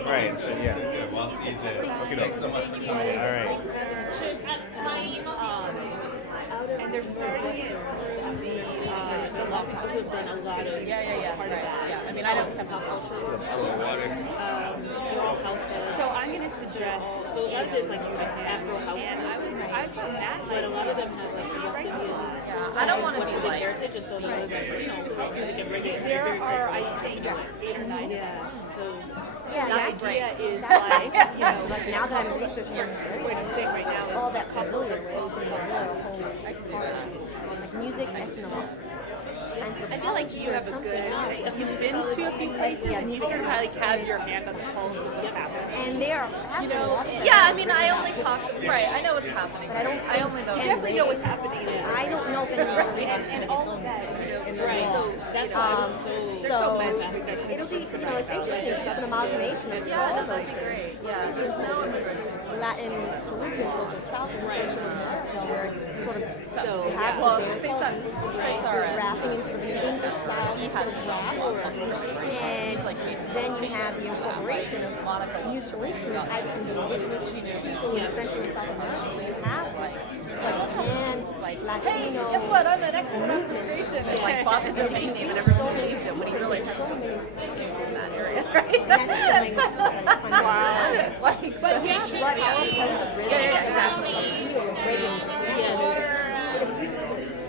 Right. So yeah. Good. Well, I'll see you there. Okay, Thanks so much for coming. All right. And they're starting it through the law house has done a lot of part of that. Yeah, I mean, I don't have So I'm going to suggest, so a lot of this like Afro house, I've done that, but a lot of them have like Yeah, I don't want to be like heritage, and so they're like, house music and reggae. There are, I think, 8 or 9. Yeah. So Yeah, the idea is like, like, like now that I'm researching what I'm saying right now is all that popular ways and a whole like music, ethno. I feel like you have a good, if you've been to a few places and you sort of like have your hand on the pulse of what's happening. And they are, You know, yeah, I mean, I only talk, right, I know what's happening. but I only know. you definitely know what's happening there. I don't know if it's And all of that, right? So that's why I'm so, they're so fantastic. it'll be, it's interesting. It's an amalgamation of Yeah, all no, of that'd those be great. Yeah, there's no immigration. Latin, Caribbean culture, South and Central America, where it's sort of So, you have Well, the Cesar, rapping into the English style, he has his own immigration. and Like, then you have the incorporation of new solutions I can do with people essentially in South America. So you have like Latino. Hey, guess what? I'm an expert on immigration. And like bought the domain name and everyone believed him when he really had so many people in that area, right? Wow. Like, But yeah, yeah, exactly.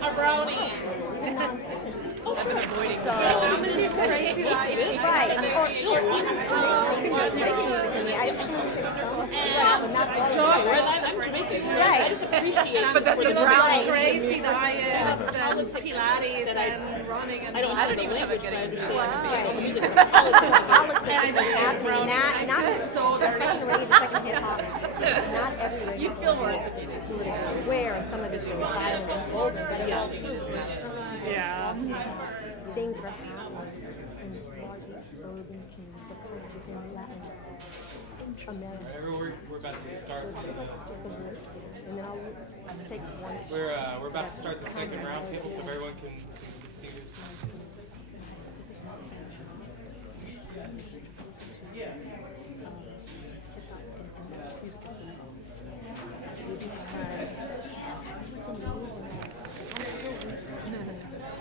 A brownie. I've been avoiding I'm in this crazy diet. Right. I'm Jamaican. I just appreciate But that's the This brownie. crazy diet and Pilates and running and I don't even have a good excuse to be. Politics is happening. Not so the second rate, the second hip hop. Not everywhere. You'd feel more if you did. Where and some of it's really violent and vulgar, but yes, Yeah. things that are happening in larger urban communities of countries in Latin America. We're about to So start. it's sort of like just a voice, and then I'll take one. We're about to start the second roundtable, so if everyone can get seated.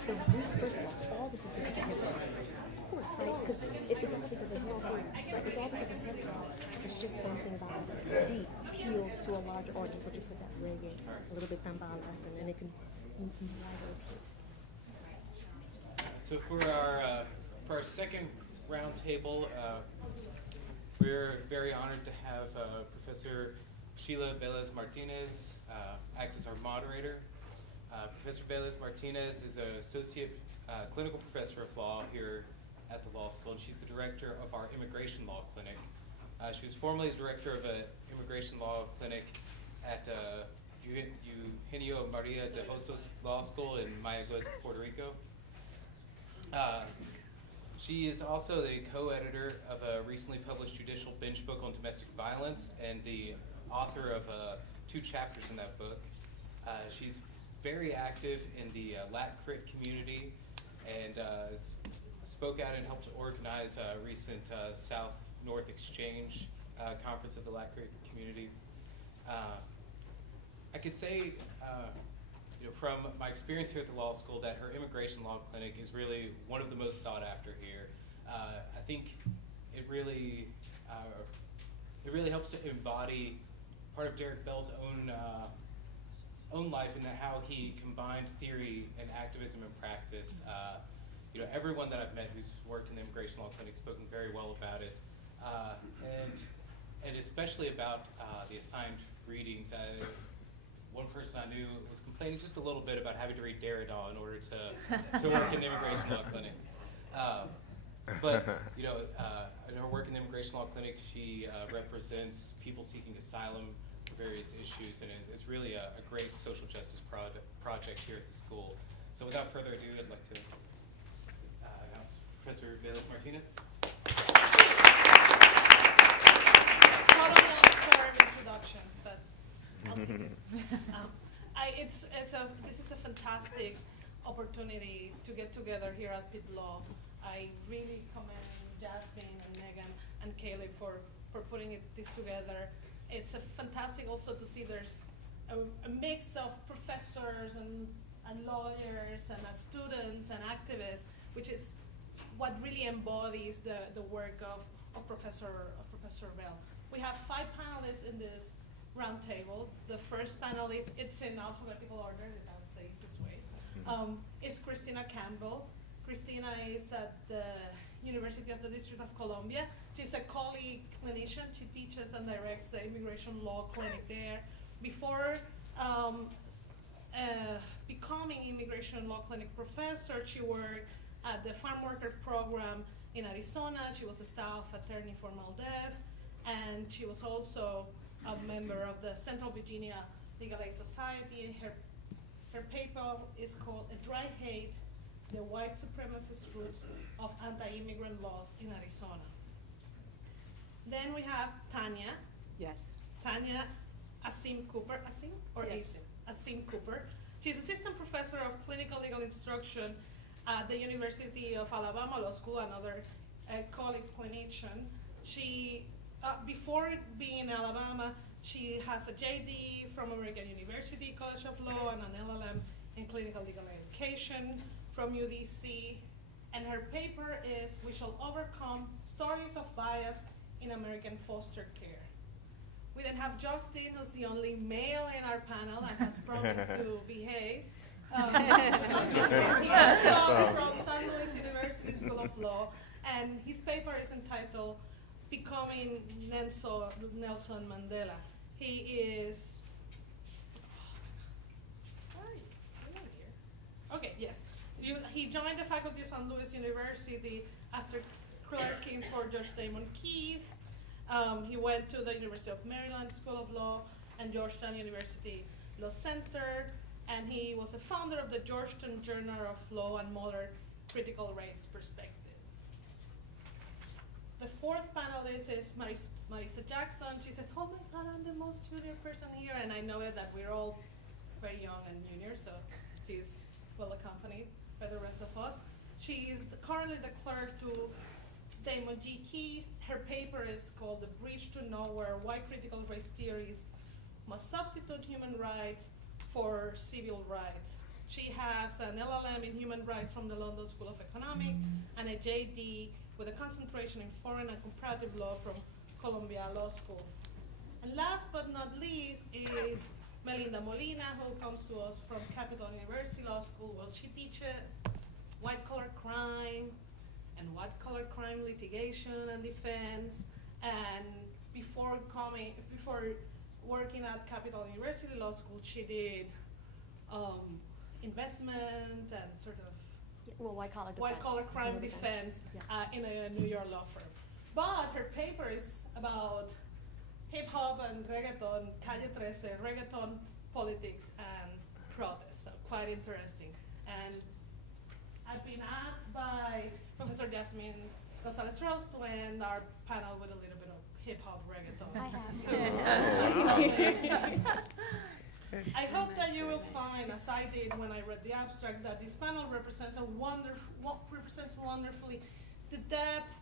The root, first of all this is because of hip hop. Of course, right? Because it's all because of hip hop. Right? It's all because of hip hop. It's just something about the beat appeals to a larger audience, which is put that reggae, a little bit tambales, and it can wider appeal. So for our second roundtable, we're very honored to have Professor Sheila Vélez Martínez act as our moderator. Professor Vélez Martínez is an associate clinical professor of law here at the law school, and she's the director of our immigration law clinic. She was formerly the director of an immigration law clinic at Eugenio Maria de Hostos Law School in Mayagüez, Puerto Rico. She is also the co-editor of a recently published judicial bench book on domestic violence and the author of 2 chapters in that book. She's very active in the Clerk community and spoke out and helped to organize a recent South-North Exchange conference of the Clerk community. I could say, from my experience here at the law school, that her immigration law clinic is really one of the most sought after here. I think it really helps to embody part of Derrick Bell's own life in that how he combined theory and activism and practice. Everyone that I've met who's worked in the immigration law clinic spoken very well about it, and especially about the assigned readings. One person I knew was complaining just a little bit about having to read Derrida in order to work in the immigration law clinic. But in her work in the immigration law clinic, she represents people seeking asylum for various issues, and it's really a great social justice project here at the school. So without further ado, I'd like to announce Professor Vélez Martínez. Totally unnecessary introduction, but this is a fantastic opportunity to get together here at Pitt Law. I really commend Jasmine and Megan and Caleb for putting this together. It's a fantastic also to see there's a mix of professors and lawyers and students and activists, which is what really embodies the work of Professor Bell. We have 5 panelists in this roundtable. The first panelist, it's in alphabetical order, that's the easiest way, is Kristina Campbell. Kristina is at the University of the District of Columbia. She's a colleague clinician. She teaches and directs the immigration law clinic there. Before becoming immigration law clinic professor, she worked at the farm worker program in Arizona. She was a staff attorney for MALDEF, and she was also a member of the Central Virginia Legal Aid Society. Her paper is called A Dry Hate, the White Supremacist Roots of Anti-Immigrant Laws in Arizona. Then we have Tanya. Yes. Tanya Asim Cooper. Asim or Yes. Asim? Asim Cooper. She's assistant professor of clinical legal instruction at the University of Alabama Law School, another colleague clinician. She, before being in Alabama, she has a JD from American University College of Law and an LLM in clinical legal education from UDC. And her paper is We Shall Overcome Stories of Bias in American Foster Care. We then have Justin, who's the only male in our panel and has promised to behave. He comes from San Luis University School of Law, and his paper is entitled Becoming Nelson Mandela. He is, okay, yes. He joined the faculty of San Luis University after clerking for Judge Damon Keith. He went to the University of Maryland School of Law and Georgetown University Law Center, and he was a founder of the Georgetown Journal of Law and Modern Critical Race Perspectives. The fourth panelist is Marissa Jackson. She says, oh my God, I'm the most junior person here, and I know that we're all very young and junior, so she's well accompanied by the rest of us. She is currently the clerk to Damon G. Keith. Her paper is called The Bridge to Nowhere, Why Critical Race Theories Must Substitute Human Rights for Civil Rights. She has an LLM in Human Rights from the London School of Economics and a JD with a concentration in Foreign and Comparative Law from Columbia Law School. And last but not least is Melinda Molina, who comes to us from Capital University Law School. Well, she teaches white-collar crime and white-collar crime litigation and defense. And before working at Capital University Law School, she did investment and sort of white-collar crime defense in a New York law firm. But her paper is about hip-hop and reggaeton, Calle 13, reggaeton, politics, and protest. So quite interesting. And I've been asked by Professor Jasmine Gonzalez-Rose to end our panel with a little bit of hip-hop reggaeton. I hope that you will find, as I did when I read the abstract, that this panel represents wonderfully the depth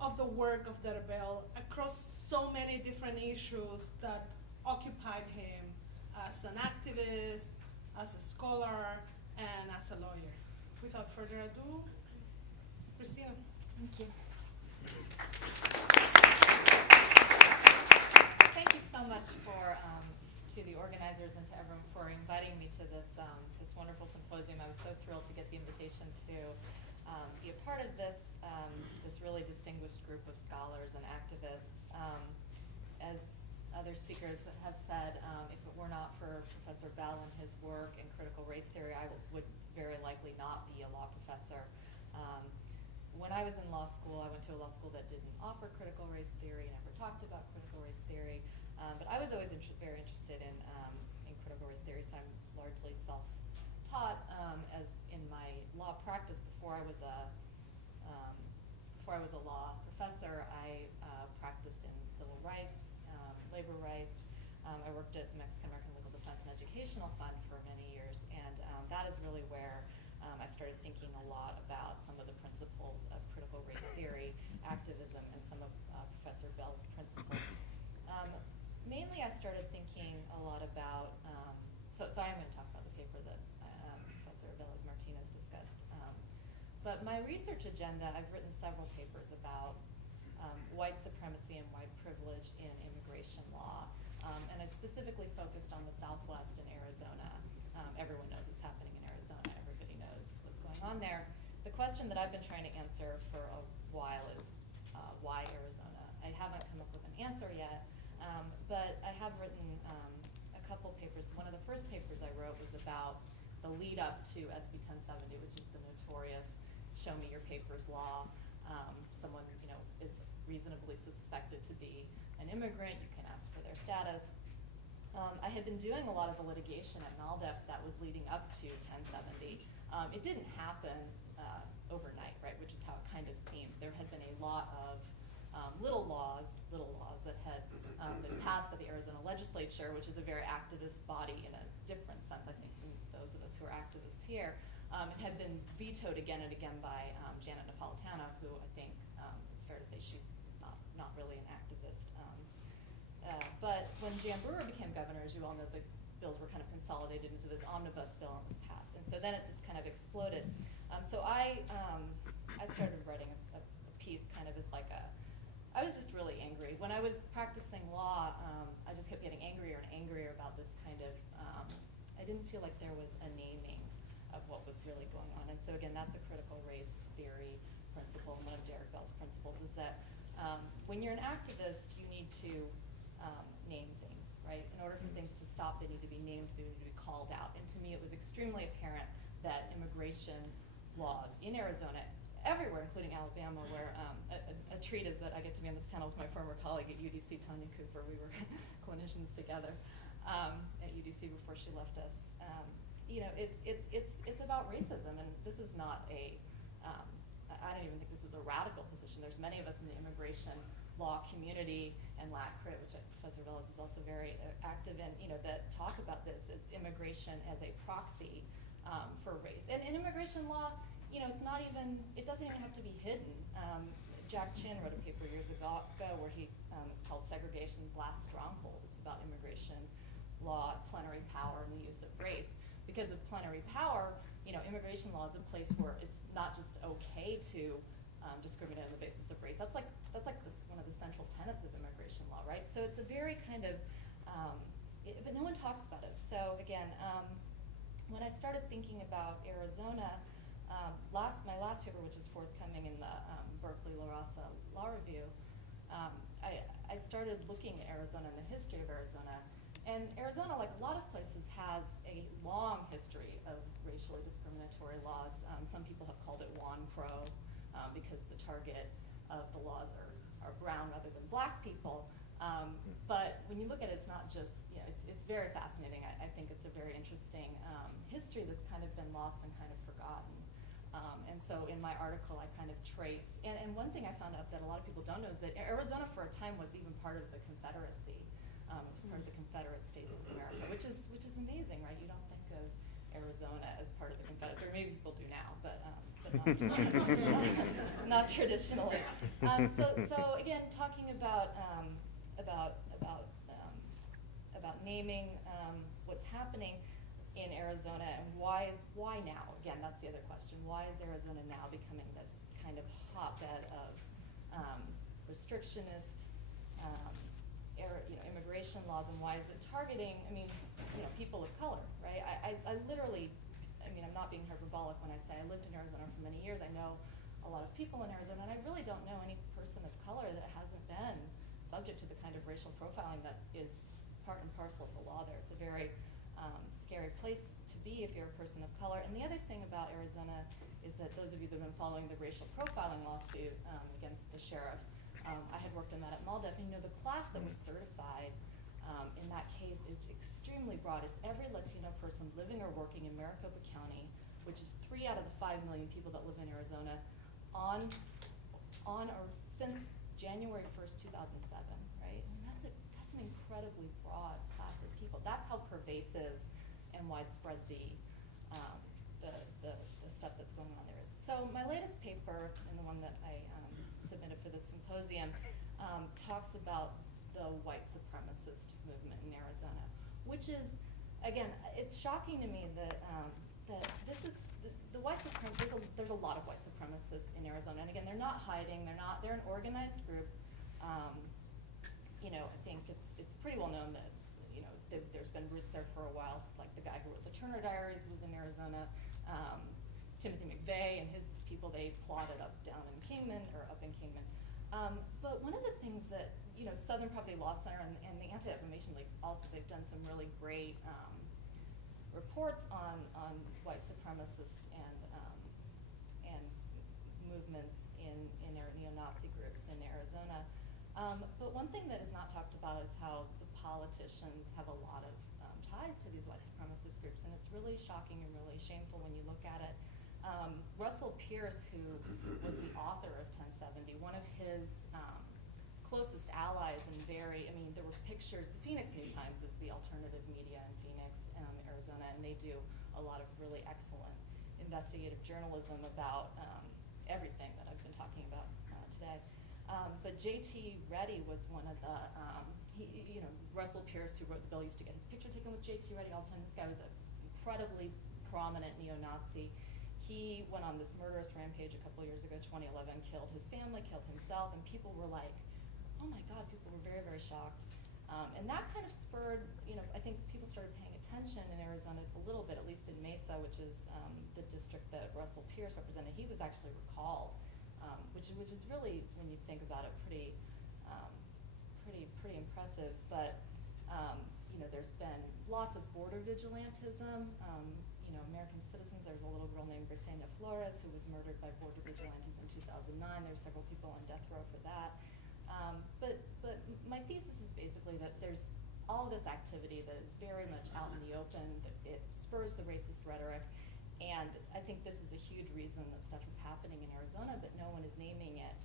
of the work of Derrick across so many different issues that occupied him as an activist, as a scholar, and as a lawyer. So without further ado, Kristina. Thank you. Thank you so much to the organizers and to everyone for inviting me to this wonderful symposium. I was so thrilled to get the invitation to be a part of this really distinguished group of scholars and activists. As other speakers have said, if it were not for Professor Bell and his work in critical race theory, I would very likely not be a law professor. When I was in law school, I went to a law school that didn't offer critical race theory, never talked about critical race theory, but I was always very interested in critical race theory, so I'm largely self-taught. As in my law practice before I was a law professor, I practiced in civil rights, labor rights. I worked at the Mexican American Legal Defense and Educational Fund for many years, and that is really where I started thinking a lot about some of the principles of critical race theory, activism, and some of Professor Bell's principles. Mainly I started thinking a lot about, so I am going to talk about the paper that Professor Vélez Martínez discussed. But my research agenda, I've written several papers about white supremacy and white privilege in immigration law. And I specifically focused on the Southwest and Arizona. Everyone knows what's happening in Arizona. Everybody knows what's going on there. The question that I've been trying to answer for a while is why Arizona? I haven't come up with an answer yet, but I have written a couple papers. One of the first papers I wrote was about the lead up to SB 1070, which is the notorious show me your papers law. Someone is reasonably suspected to be an immigrant. You can ask for their status. I had been doing a lot of the litigation at MALDEF that was leading up to 1070. It didn't happen overnight, right, which is how it kind of seemed. There had been a lot of little laws that had been passed by the Arizona legislature, which is a very activist body in a different sense, I think, from those of us who are activists here. It had been vetoed again and again by Janet Napolitano, who I think it's fair to say she's not really an activist. But when Jan Brewer became governor, as you all know, the bills were kind of consolidated into this omnibus bill and was passed. And so then it just kind of exploded. So I started writing a piece kind of as like I was just really angry. When I was practicing law, I just kept getting angrier and angrier about this kind of, I didn't feel like there was a naming of what was really going on. And so again, that's a critical race theory principle. And one of Derrick Bell's principles is that when you're an activist, you need to name things, right? In order for things to stop, they need to be named, they need to be called out. And to me, it was extremely apparent that immigration laws in Arizona, everywhere, including Alabama, where a treatise that I get to be on this panel with my former colleague at UDC, Tanya Cooper, we were clinicians together at UDC before she left us. It's about racism, and this is not I don't even think this is a radical position. There's many of us in the immigration law community and LACRIT, which Professor Vélez is also very active in, that talk about this as immigration as a proxy for race. And in immigration law, it's not even, it doesn't even have to be hidden. Jack Chin wrote a paper years ago where it's called Segregation's Last Stronghold. It's about immigration law, plenary power, and the use of race. Because of plenary power, immigration law is a place where it's not just okay to discriminate on the basis of race. That's like one of the central tenets of immigration law, right? So it's a very kind of, but no one talks about it. So again, when I started thinking about Arizona, my last paper, which is forthcoming in the Berkeley La Raza Law Review, I started looking at Arizona and the history of Arizona. And Arizona, like a lot of places, has a long history of racially discriminatory laws. Some people have called it Juan Crow because the target of the laws are brown rather than black people. But when you look at it, it's not just, it's very fascinating. I think it's a very interesting history that's kind of been lost and kind of forgotten. And so in my article, I kind of trace, and one thing I found out that a lot of people don't know is that Arizona for a time was even part of the Confederacy. It was part of the Confederate States of America, which is amazing, right? You don't think of Arizona as part of the Confederacy, or maybe people do now, but not traditionally. So again, talking about naming what's happening in Arizona and why now? Again, that's the other question. Why is Arizona now becoming this kind of hotbed of restrictionist immigration laws, and why is it targeting, people of color, right? I literally, I'm not being hyperbolic when I say I lived in Arizona for many years. I know a lot of people in Arizona, and I really don't know any person of color that hasn't been subject to the kind of racial profiling that is part and parcel of the law there. It's a very scary place to be if you're a person of color. And the other thing about Arizona is that those of you that have been following the racial profiling lawsuit against the sheriff, I had worked on that at MALDEF, and the class that was certified in that case is extremely broad. It's every Latino person living or working in Maricopa County, which is 3 out of the 5 million people that live in Arizona, on or since January 1st, 2007, right? And that's an incredibly broad class of people. That's how pervasive and widespread the stuff that's going on there is. So my latest paper, and the one that I submitted for the symposium, talks about the white supremacist movement in Arizona, which is, again, it's shocking to me that that this is the white supremacists. There's a lot of white supremacists in Arizona, and again, they're not hiding. They're an organized group. I think it's pretty well known that there's been roots there for a while. Like the guy who wrote the Turner Diaries was in Arizona. Timothy McVeigh and his people, they plotted up in Kingman. But one of the things that Southern Poverty Law Center and the Anti-Defamation League also, they've done some really great reports on white supremacist and movements in neo-Nazi groups in Arizona. But one thing that is not talked about is how the politicians have a lot of ties to these white supremacist groups, and it's really shocking and really shameful when you look at it. Russell Pierce, who was the author of 1070, one of his closest allies and there were pictures. The Phoenix New Times is the alternative media in Phoenix, Arizona, and they do a lot of really excellent investigative journalism about everything that I've been talking about today. But J.T. Reddy was one of the, Russell Pierce, who wrote the bill, used to get his picture taken with J.T. Reddy all the time. This guy was an incredibly prominent neo-Nazi. He went on this murderous rampage a couple of years ago, 2011, killed his family, killed himself, and people were like, oh my God, people were very, very shocked. And that kind of spurred, I think people started paying attention in Arizona a little bit, at least in Mesa, which is the district that Russell Pierce represented. He was actually recalled, which is really, when you think about it, pretty impressive. But there's been lots of border vigilantism. American citizens. There was a little girl named Brisena Flores who was murdered by border vigilantes in 2009. There's several people on death row for that. But my thesis is basically that there's all this activity that is very much out in the open, that it spurs the racist rhetoric, and I think this is a huge reason that stuff is happening in Arizona, but no one is naming it.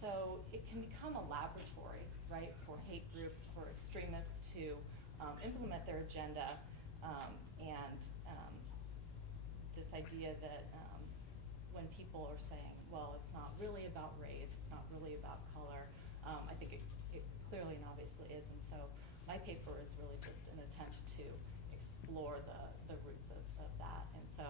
So it can become a laboratory, right, for hate groups, for extremists to implement their agenda, and this idea that when people are saying, well, it's not really about race, it's not really about color, I think it clearly and obviously is. And so my paper is really just an attempt to explore the roots of that. And so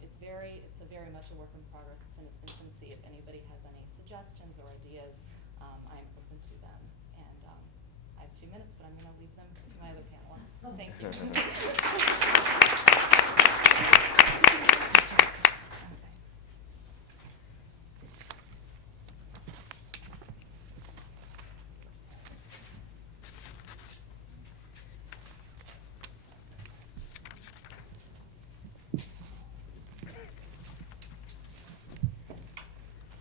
it's a very much a work in progress. It's in its infancy. If anybody has any suggestions or ideas, I'm open to them. And I have 2 minutes, but I'm going to leave them to my other panelists. Thank you.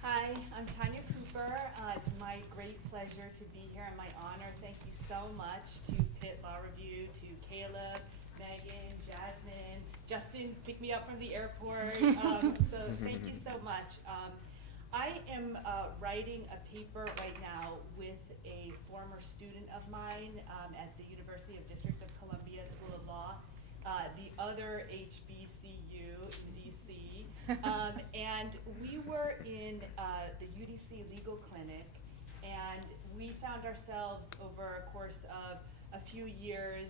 Hi, I'm Tanya Cooper. It's my great pleasure to be here and my honor. Thank you so much to Pitt Law Review, to Caleb, Megan, Jasmine, Justin picked me up from the airport. So thank you so much. I am writing a paper right now with a former student of mine at the University of District of Columbia School of Law, the other HBCU in DC. And we were in the UDC legal clinic, and we found ourselves over a course of a few years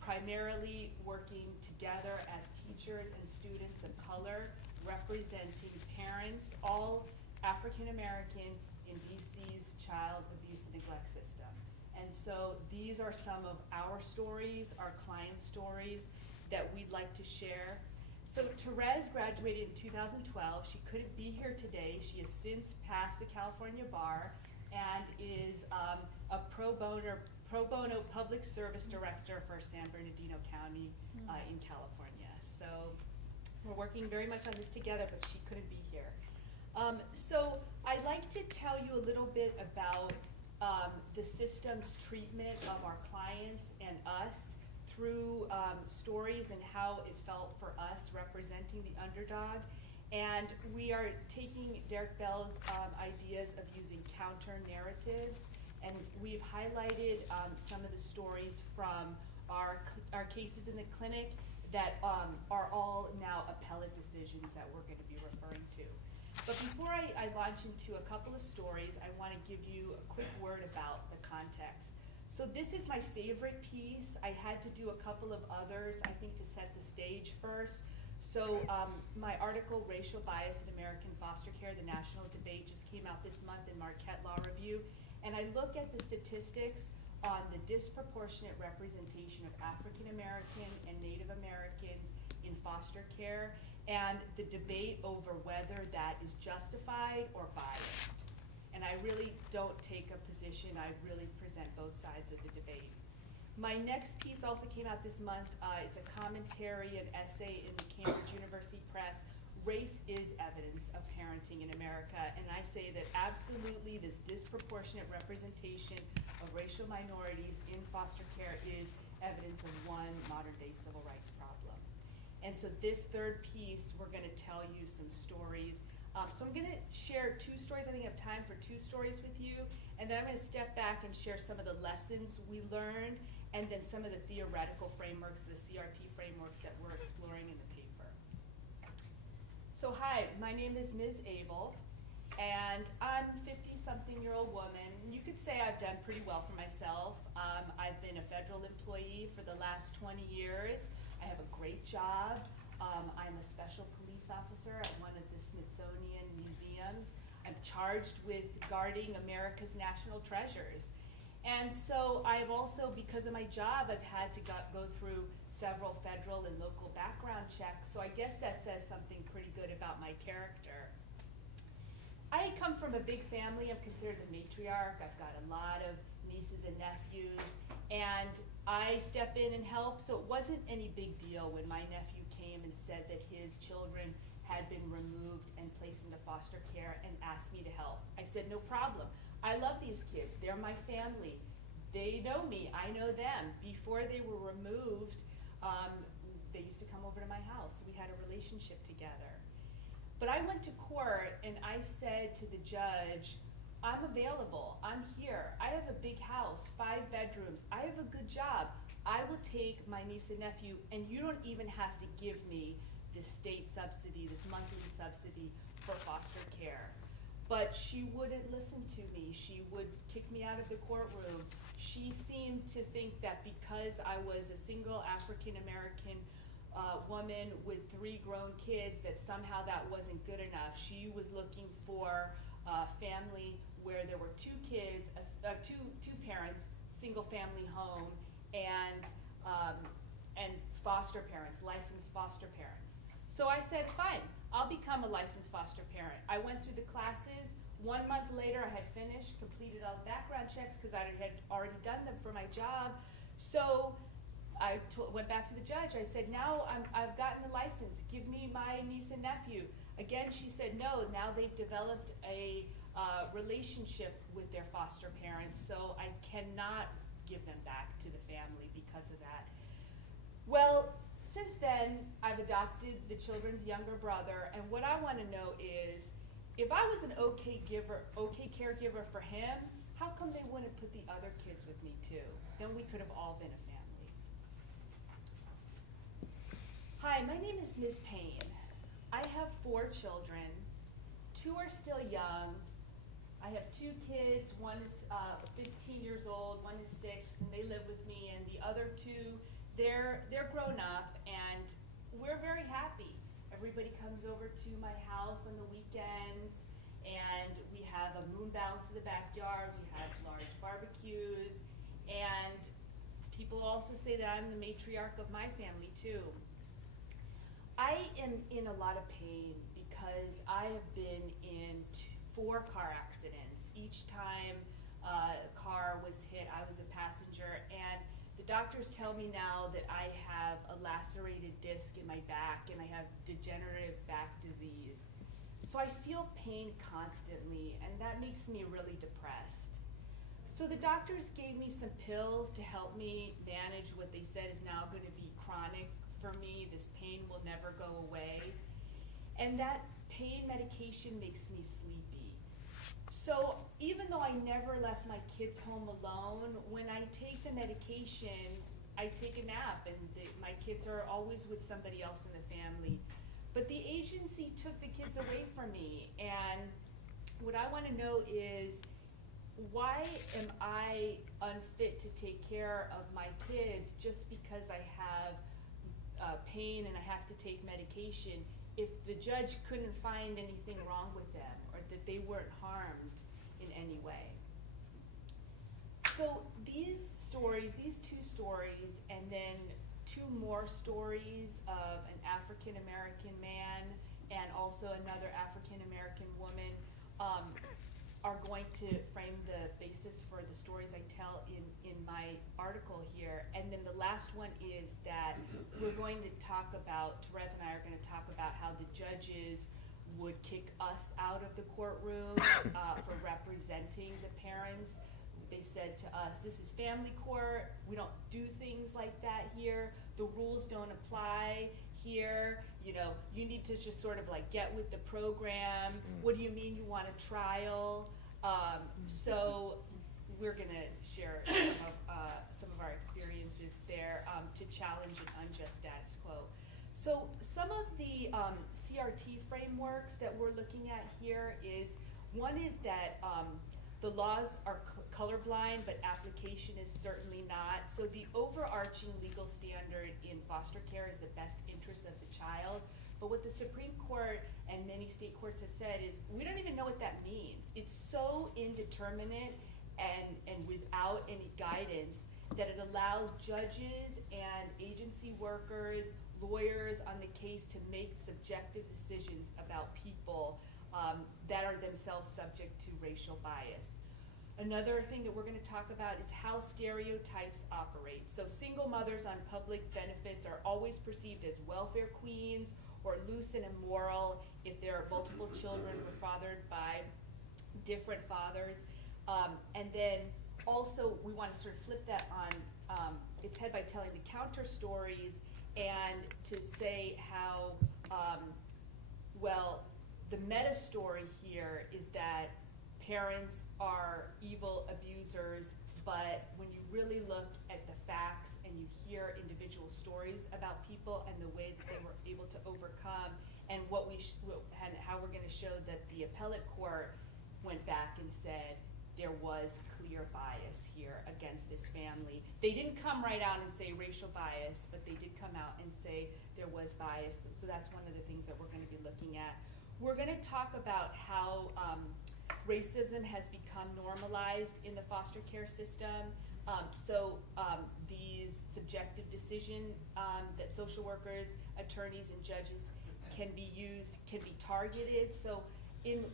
primarily working together as teachers and students of color, representing parents, all African American, in DC's child abuse and neglect system. And so these are some of our stories, our client stories that we'd like to share. So Therese graduated in 2012. She couldn't be here today. She has since passed the California bar and is a pro bono public service director for San Bernardino County in California. So we're working very much on this together, but she couldn't be here. So I'd like to tell you a little bit about the system's treatment of our clients and us through stories and how it felt for us representing the underdog. And we are taking Derrick Bell's ideas of using counter narratives, and we've highlighted some of the stories from our cases in the clinic that are all now appellate decisions that we're going to be referring to. But before I launch into a couple of stories, I want to give you a quick word about the context. So this is my favorite piece. I had to do a couple of others, I think, to set the stage first. So my article, Racial Bias in American Foster Care, the national debate, just came out this month in Marquette Law Review. And I look at the statistics on the disproportionate representation of African American and Native Americans in foster care, and the debate over whether that is justified or biased. And I really don't take a position, I really present both sides of the debate. My next piece also came out this month. It's a commentary, an essay in the Cambridge University Press, Race is Evidence of Parenting in America. And I say that absolutely this disproportionate representation of racial minorities in foster care is evidence of one modern day civil rights problem. And so this third piece, we're gonna tell you some stories. So I'm gonna share two stories. I think I have time for two stories with you. And then I'm gonna step back and share some of the lessons we learned, and then some of the theoretical frameworks, the CRT frameworks that we're exploring in the paper. So hi, my name is Ms. Abel, and I'm a 50-something-year-old woman. You could say I've done pretty well for myself. I've been a federal employee for the last 20 years. I have a great job. I'm a special police officer at one of the Smithsonian museums. I'm charged with guarding America's national treasures. And so I've also, because of my job, I've had to go through several federal and local background checks. So I guess that says something pretty good about my character. I come from a big family. I'm considered the matriarch. I've got a lot of nieces and nephews, and I step in and help, so it wasn't any big deal when my nephew came and said that his children had been removed and placed into foster care and asked me to help. I said, no problem. I love these kids. They're my family. They know me. I know them. Before they were removed, they used to come over to my house. We had a relationship together. But I went to court and I said to the judge, I'm available, I'm here, I have a big house, 5 bedrooms, I have a good job. I will take my niece and nephew, and you don't even have to give me this state subsidy, this monthly subsidy for foster care. But she wouldn't listen to me. She would kick me out of the courtroom. She seemed to think that because I was a single African American woman with 3 grown kids, that somehow that wasn't good enough. She was looking for a family where there were 2 kids, two parents, single family home, and foster parents, licensed foster parents. So I said, fine, I'll become a licensed foster parent. I went through the classes. 1 month later, I had finished, completed all the background checks because I had already done them for my job. So I went back to the judge. I said, now I've gotten the license. Give me my niece and nephew. Again, she said, no, now they've developed a relationship with their foster parents, so I cannot give them back to the family because of that. Well, since then, I've adopted the children's younger brother, and what I want to know is, if I was an okay caregiver for him, how come they wouldn't put the other kids with me too? Then we could have all been a family. Hi, my name is Ms. Payne. I have 4 children. 2 are still young. I have 2 kids. One is 15 years old, one is 6, and they live with me, and the other 2, they're grown up, and we're very happy. Everybody comes over to my house on the weekends, and we have a moon bounce in the backyard. We have large barbecues, and people also say that I'm the matriarch of my family too. I am in a lot of pain because I have been in 4 car accidents. Each time a car was hit, I was a passenger, and the doctors tell me now that I have a lacerated disc in my back and I have degenerative back disease. So I feel pain constantly, and that makes me really depressed. So the doctors gave me some pills to help me manage what they said is now going to be chronic for me. This pain will never go away. And that pain medication makes me sleepy. So even though I never left my kids home alone, when I take the medication, I take a nap, and my kids are always with somebody else in the family. but the agency took the kids away from me. And what I want to know is, why am I unfit to take care of my kids just because I have pain and I have to take medication, if the judge couldn't find anything wrong with them or that they weren't harmed in any way? So these stories, these two stories, and then two more stories of an African American man and also another African American woman are going to frame the basis for the stories I tell in my article here. And then the last one is that we're going to talk about, Therese and I are going to talk about how the judges would kick us out of the courtroom for representing the parents. They said to us, this is family court, we don't do things like that here, the rules don't apply here, you know, you need to just sort of like get with the program. What do you mean you want a trial? So we're gonna share some of our experiences there to challenge an unjust status quo. So some of the CRT frameworks that we're looking at here is, one is that the laws are colorblind, but application is certainly not. So the overarching legal standard in foster care is the best interest of the child. But what the Supreme Court and many state courts have said is, we don't even know what that means. It's so indeterminate and without any guidance that it allows judges and agency workers, lawyers on the case to make subjective decisions about people that are themselves subject to racial bias. Another thing that we're going to talk about is how stereotypes operate. So single mothers on public benefits are always perceived as welfare queens or loose and immoral if there are multiple children who are fathered by different fathers. And then also we want to sort of flip that on its head by telling the counter stories and to say how, well, the meta story here is that parents are evil abusers, but when you really look at the facts and you hear individual stories about people and the way that they were able to overcome, and what we and how we're going to show that the appellate court went back and said there was clear bias here against this family. They didn't come right out and say racial bias, but they did come out and say there was bias. So that's one of the things that we're going to be looking at. We're going to talk about how racism has become normalized in the foster care system. These subjective decisions that social workers, attorneys, and judges can be used, can be targeted. So in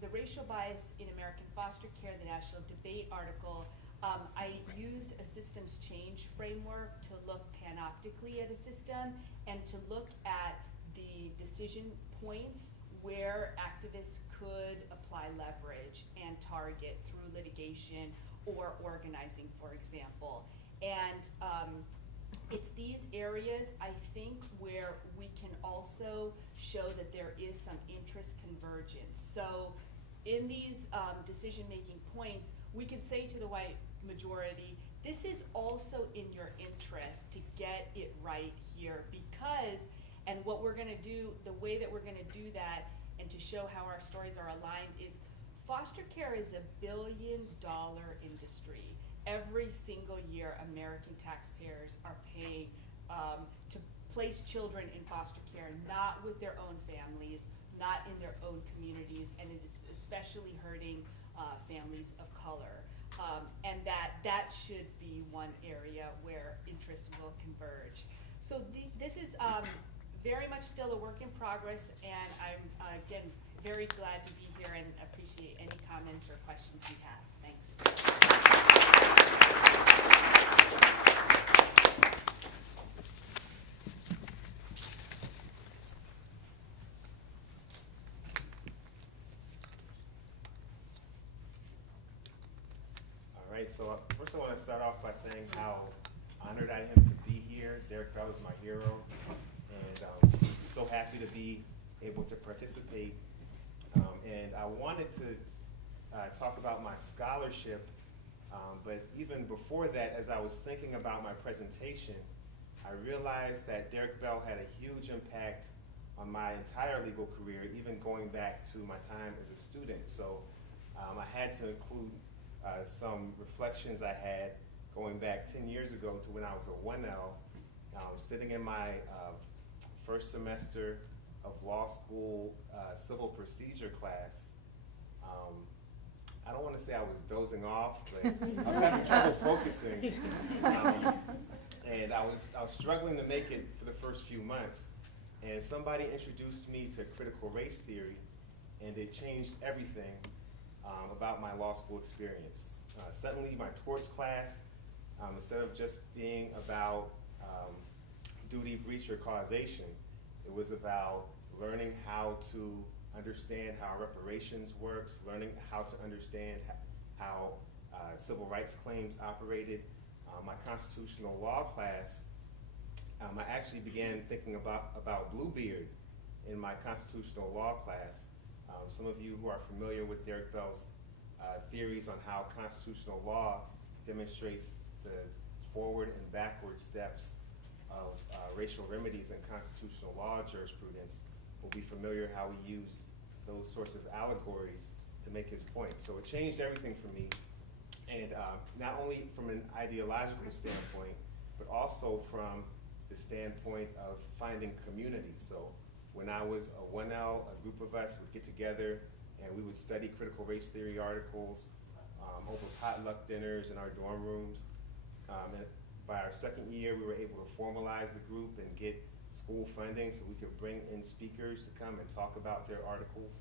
the racial bias in American foster care, the national debate article, I used a systems change framework to look panoptically at a system and to look at the decision points where activists could apply leverage and target through litigation or organizing, for example. And it's these areas, I think, where we can also show that there is some interest convergence. So in these decision-making points, we could say to the white majority, this is also in your interest to get it right here, because, and what we're gonna do, the way that we're gonna do that and to show how our stories are aligned is, foster care is $1 billion industry. Every single year, American taxpayers are paying to place children in foster care, not with their own families, not in their own communities, and it is especially hurting families of color. And that should be one area where interests will converge. So this is very much still a work in progress, and I'm, again, very glad to be here and appreciate any comments or questions you have. Thanks. All right, so first I want to start off by saying how honored I am to be here. Derrick Bell is my hero, and so happy to be able to participate. And I wanted to talk about my scholarship, but even before that, as I was thinking about my presentation, I realized that Derrick Bell had a huge impact on my entire legal career, even going back to my time as a student. So I had to include some reflections I had going back 10 years ago to when I was a 1L, sitting in my first semester of law school civil procedure class. I don't want to say I was dozing off, but I was having trouble focusing. And I was struggling to make it for the first few months. And somebody introduced me to critical race theory, and it changed everything about my law school experience. Suddenly, my torts class, instead of just being about duty, breach, or causation, it was about learning how to understand how reparations works, learning how to understand how civil rights claims operated. My constitutional law class, I actually began thinking about Bluebeard in my constitutional law class. Some of you who are familiar with Derrick Bell's theories on how constitutional law demonstrates the forward and backward steps of racial remedies in constitutional law jurisprudence will be familiar how he used those sorts of allegories to make his point. So it changed everything for me, and not only from an ideological standpoint, but also from the standpoint of finding community. So when I was a 1L, a group of us would get together and we would study critical race theory articles over potluck dinners in our dorm rooms. And by our second year, we were able to formalize the group and get school funding so we could bring in speakers to come and talk about their articles.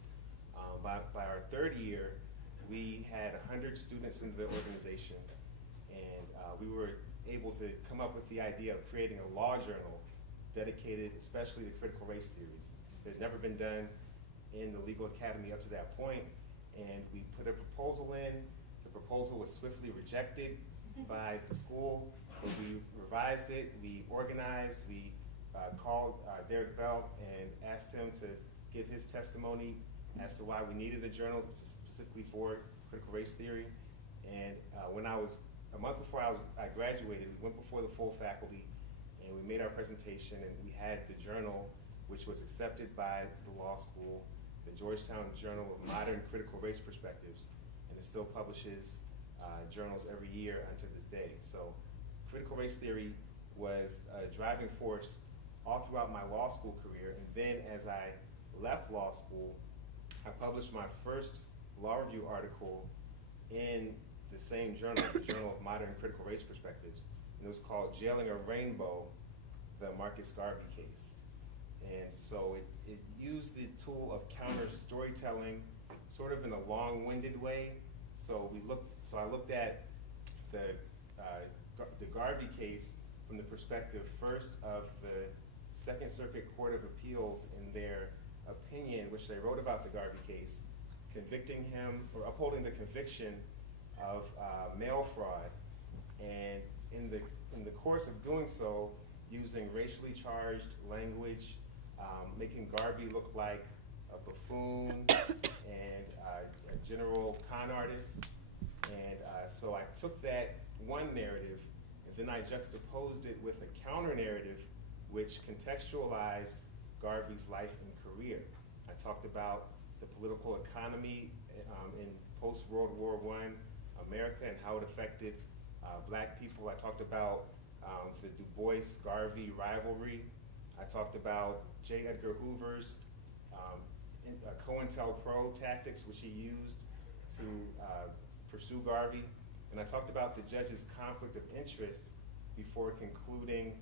By our third year, we had 100 students in the organization, and we were able to come up with the idea of creating a law journal dedicated especially to critical race theories. It's never been done in the legal academy up to that point, and we put a proposal in. The proposal was swiftly rejected by the school, but we revised it, we organized, we called Derrick Bell and asked him to give his testimony as to why we needed a journal specifically for critical race theory. And when I was, a month before I graduated, we went before the full faculty and we made our presentation, and we had the journal, which was accepted by the law school, the Georgetown Journal of Modern Critical Race Perspectives, and it still publishes journals every year unto this day. So critical race theory was a driving force all throughout my law school career. And then as I left law school, I published my first law review article in the same journal, the Journal of Modern Critical Race Perspectives. And it was called Jailing a Rainbow, the Marcus Garvey Case. And so it used the tool of counter storytelling sort of in a long-winded way. So I looked at the Garvey case from the perspective first of the Second Circuit Court of Appeals in their opinion, which they wrote about the Garvey case, convicting him or upholding the conviction of mail fraud, and in the course of doing so, using racially charged language, making Garvey look like a buffoon and a general con artist. And so I took that one narrative and then I juxtaposed it with a counter narrative which contextualized Garvey's life and career. I talked about the political economy in post-World War I America and how it affected black people. I talked about the Du Bois-Garvey rivalry. I talked about J. Edgar Hoover's COINTELPRO tactics, which he used to pursue Garvey. And I talked about the judge's conflict of interest before concluding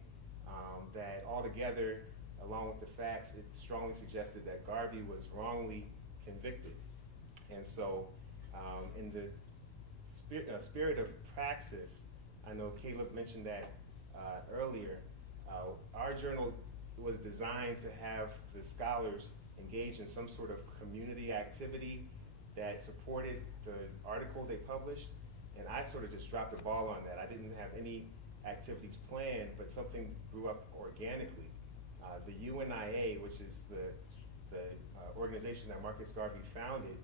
that altogether, along with the facts, it strongly suggested that Garvey was wrongly convicted. And so in the spirit of praxis, I know Caleb mentioned that earlier, our journal was designed to have the scholars engage in some sort of community activity that supported the article they published, and I sort of just dropped the ball on that. I didn't have any activities planned, but something grew up organically. The UNIA, which is the organization that Marcus Garvey founded,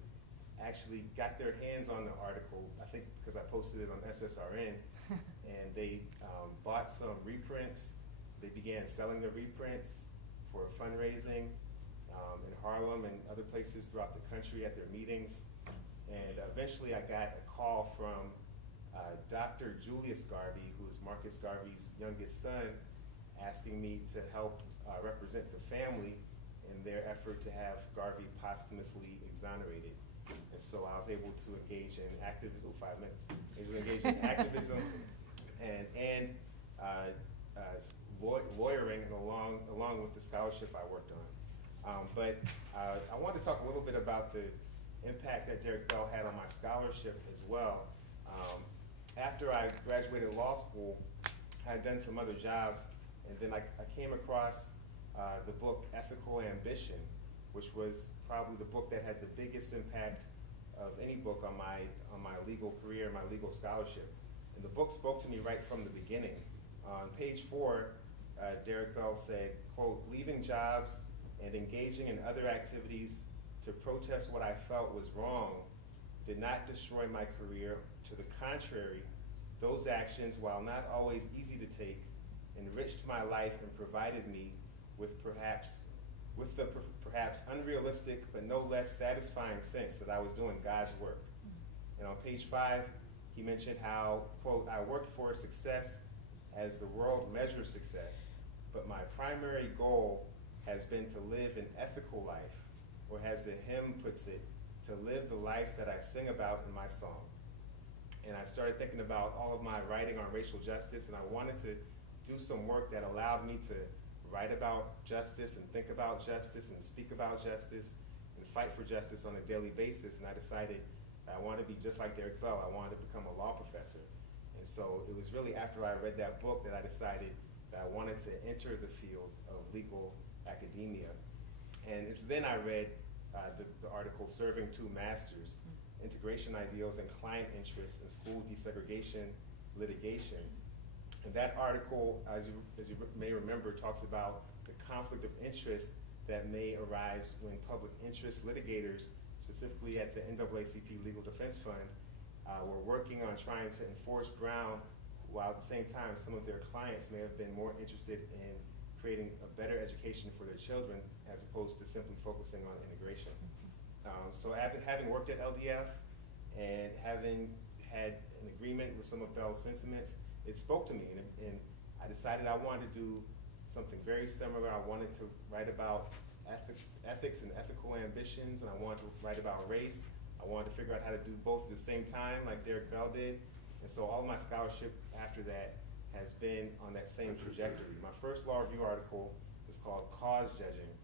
actually got their hands on the article, I think because I posted it on SSRN, and they bought some reprints. They began selling the reprints for fundraising, in Harlem and other places throughout the country at their meetings. And eventually I got a call from Dr. Julius Garvey, who is Marcus Garvey's youngest son, asking me to help represent the family in their effort to have Garvey posthumously exonerated. And so I was able to engage in activism, 5 minutes, engage in activism and lawyering and along with the scholarship I worked on. But I wanted to talk a little bit about the impact that Derrick Bell had on my scholarship as well. After I graduated law school, I had done some other jobs, and then I came across the book Ethical Ambition, which was probably the book that had the biggest impact of any book on my legal career, my legal scholarship. And the book spoke to me right from the beginning. On page 4, Derrick Bell said, quote, "Leaving jobs and engaging in other activities to protest what I felt was wrong did not destroy my career. To the contrary, those actions, while not always easy to take, enriched my life and provided me with the perhaps unrealistic but no less satisfying sense that I was doing God's work." And on page 5, he mentioned how, quote, "I worked for success as the world measures success, but my primary goal has been to live an ethical life, or as the hymn puts it, to live the life that I sing about in my song." And I started thinking about all of my writing on racial justice, and I wanted to do some work that allowed me to write about justice and think about justice and speak about justice and fight for justice on a daily basis. And I decided that I wanted to be just like Derrick Bell. I wanted to become a law professor. And so it was really after I read that book that I decided that I wanted to enter the field of legal academia. And it's then I read the article Serving Two Masters, Integration Ideals and Client Interests in School Desegregation Litigation. And that article, as you may remember, talks about the conflict of interest that may arise when public interest litigators, specifically at the NAACP Legal Defense Fund, were working on trying to enforce Brown, while at the same time some of their clients may have been more interested in creating a better education for their children as opposed to simply focusing on integration. So after having worked at LDF and having had an agreement with some of Bell's sentiments, it spoke to me, and I decided I wanted to do something very similar. I wanted to write about ethics and ethical ambitions, and I wanted to write about race. I wanted to figure out how to do both at the same time, like Derrick Bell did. And so all of my scholarship after that has been on that same trajectory. My first law review article is called Cause Judging,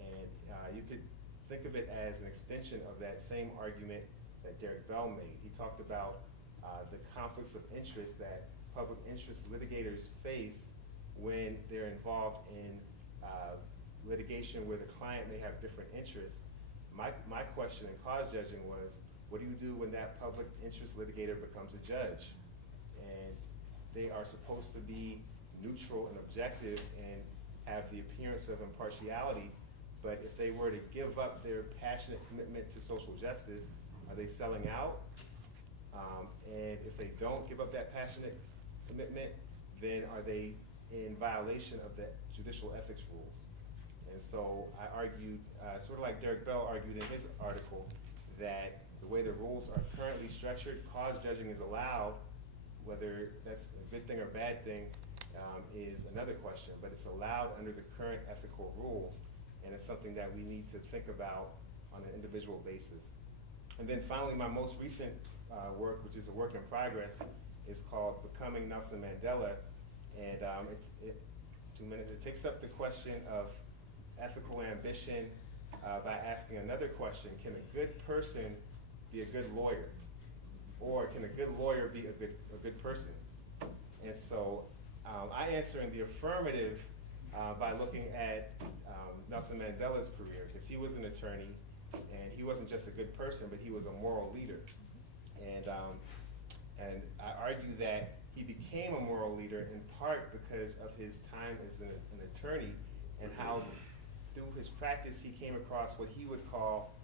and you could think of it as an extension of that same argument that Derrick Bell made. He talked about the conflicts of interest that public interest litigators face when they're involved in litigation where the client may have different interests. My question in cause judging was, what do you do when that public interest litigator becomes a judge? And they are supposed to be neutral and objective and have the appearance of impartiality, but if they were to give up their passionate commitment to social justice, are they selling out? And if they don't give up that passionate commitment, then are they in violation of the judicial ethics rules? And so I argued, sort of like Derrick Bell argued in his article, that the way the rules are currently structured, cause judging is allowed. Whether that's a good thing or bad thing is another question, but it's allowed under the current ethical rules, and it's something that we need to think about on an individual basis. And then finally, my most recent work, which is a work in progress, is called Becoming Nelson Mandela, and it takes up the question of ethical ambition by asking another question: can a good person be a good lawyer, or can a good lawyer be a good person? And so I answer in the affirmative by looking at Nelson Mandela's career, because he was an attorney, and he wasn't just a good person, but he was a moral leader. And I argue that he became a moral leader in part because of his time as an attorney, and how through his practice he came across what he would call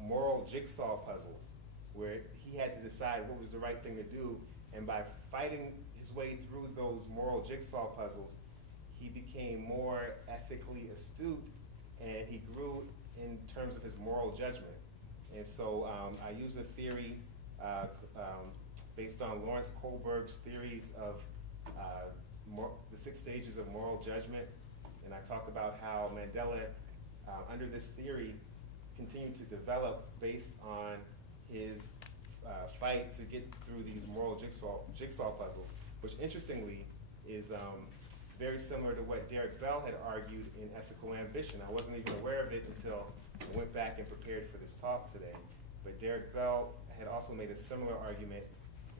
moral jigsaw puzzles, where he had to decide what was the right thing to do, and by fighting his way through those moral jigsaw puzzles, he became more ethically astute and he grew in terms of his moral judgment. And so I use a theory based on Lawrence Kohlberg's theories of the 6 stages of moral judgment. And I talked about how Mandela, under this theory, continued to develop based on his fight to get through these moral jigsaw puzzles, which interestingly is very similar to what Derrick Bell had argued in Ethical Ambition. I wasn't even aware of it until I went back and prepared for this talk today. But Derrick Bell had also made a similar argument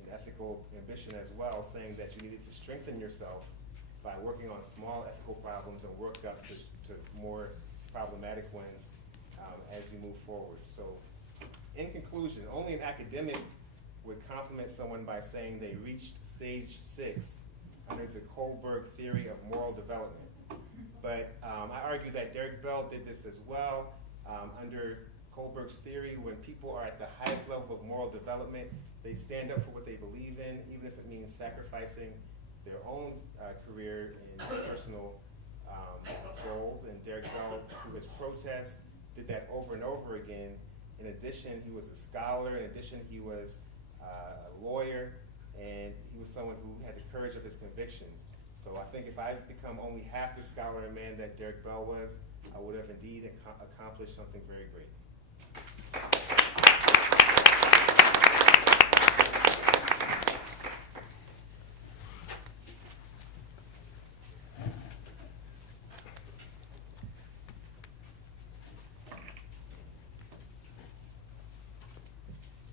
in Ethical Ambition as well, saying that you needed to strengthen yourself by working on small ethical problems and work up to more problematic ones as you move forward. So in conclusion, only an academic would compliment someone by saying they reached stage 6 under the Kohlberg theory of moral development. But I argue that Derrick Bell did this as well. Under Kohlberg's theory, when people are at the highest level of moral development, they stand up for what they believe in, even if it means sacrificing their own career and personal goals. And Derrick Bell, through his protest, did that over and over again. In addition, he was a scholar. In addition, he was a lawyer, and he was someone who had the courage of his convictions. So I think if I had become only half the scholar and man that Derrick Bell was, I would have indeed accomplished something very great.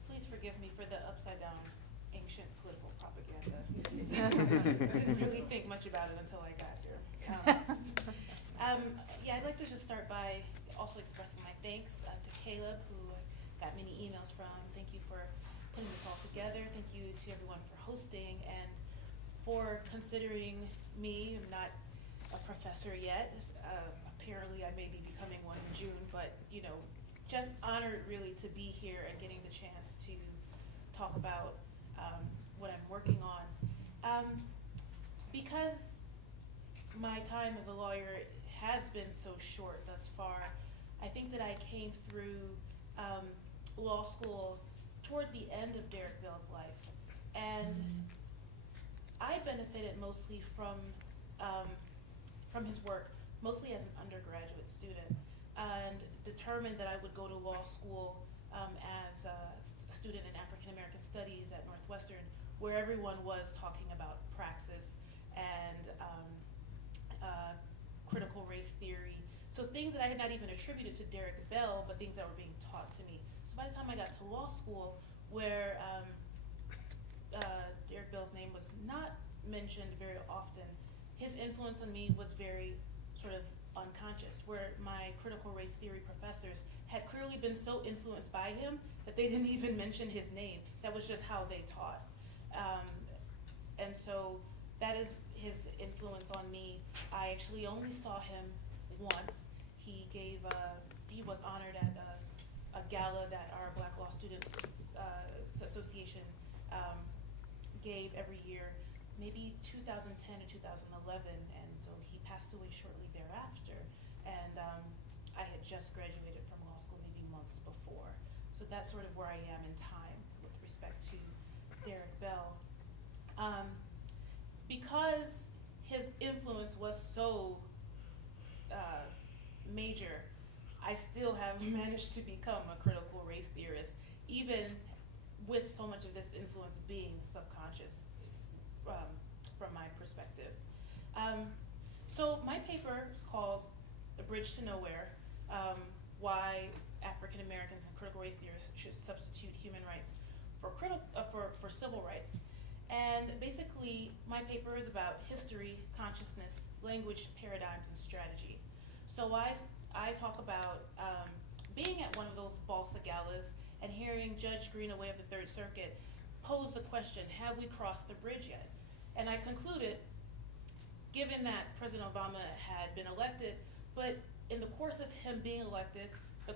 Please forgive me for the upside down ancient political propaganda. I didn't really think much about it until I got here. Yeah, I'd like to just start by also expressing my thanks to Caleb, who got many emails from. Thank you for putting this all together. Thank you to everyone for hosting and for considering me. I'm not a professor yet. Apparently I may be becoming one in June, but you know, just honored really to be here and getting the chance to talk about what I'm working on. Because my time as a lawyer has been so short thus far, I think that I came through law school towards the end of Derrick Bell's life. And I benefited mostly from his work, mostly as an undergraduate student, and determined that I would go to law school as a student in African American Studies at Northwestern, where everyone was talking about praxis and critical race theory. So things that I had not even attributed to Derrick Bell, but things that were being taught to me. So by the time I got to law school, where Derrick Bell's name was not mentioned very often, his influence on me was very sort of unconscious, where my critical race theory professors had clearly been so influenced by him that they didn't even mention his name. That was just how they taught. And so that is his influence on me. I actually only saw him once. He was honored at a gala that our Black Law Students Association gave every year, maybe 2010 or 2011, and so he passed away shortly thereafter. And I had just graduated from law school maybe months before. So that's sort of where I am in time with respect to Derrick Bell. Because his influence was so major, I still have managed to become a critical race theorist, even with so much of this influence being subconscious from my perspective. So my paper is called "The Bridge to Nowhere: Why African Americans and Critical Race Theorists Should Substitute Human Rights for Civil Rights." And basically, my paper is about history, consciousness, language, paradigms, and strategy. So I talk about being at one of those Balsa galas and hearing Judge Greenaway of the Third Circuit pose the question, have we crossed the bridge yet? And I concluded, given that President Obama had been elected, but in the course of him being elected, the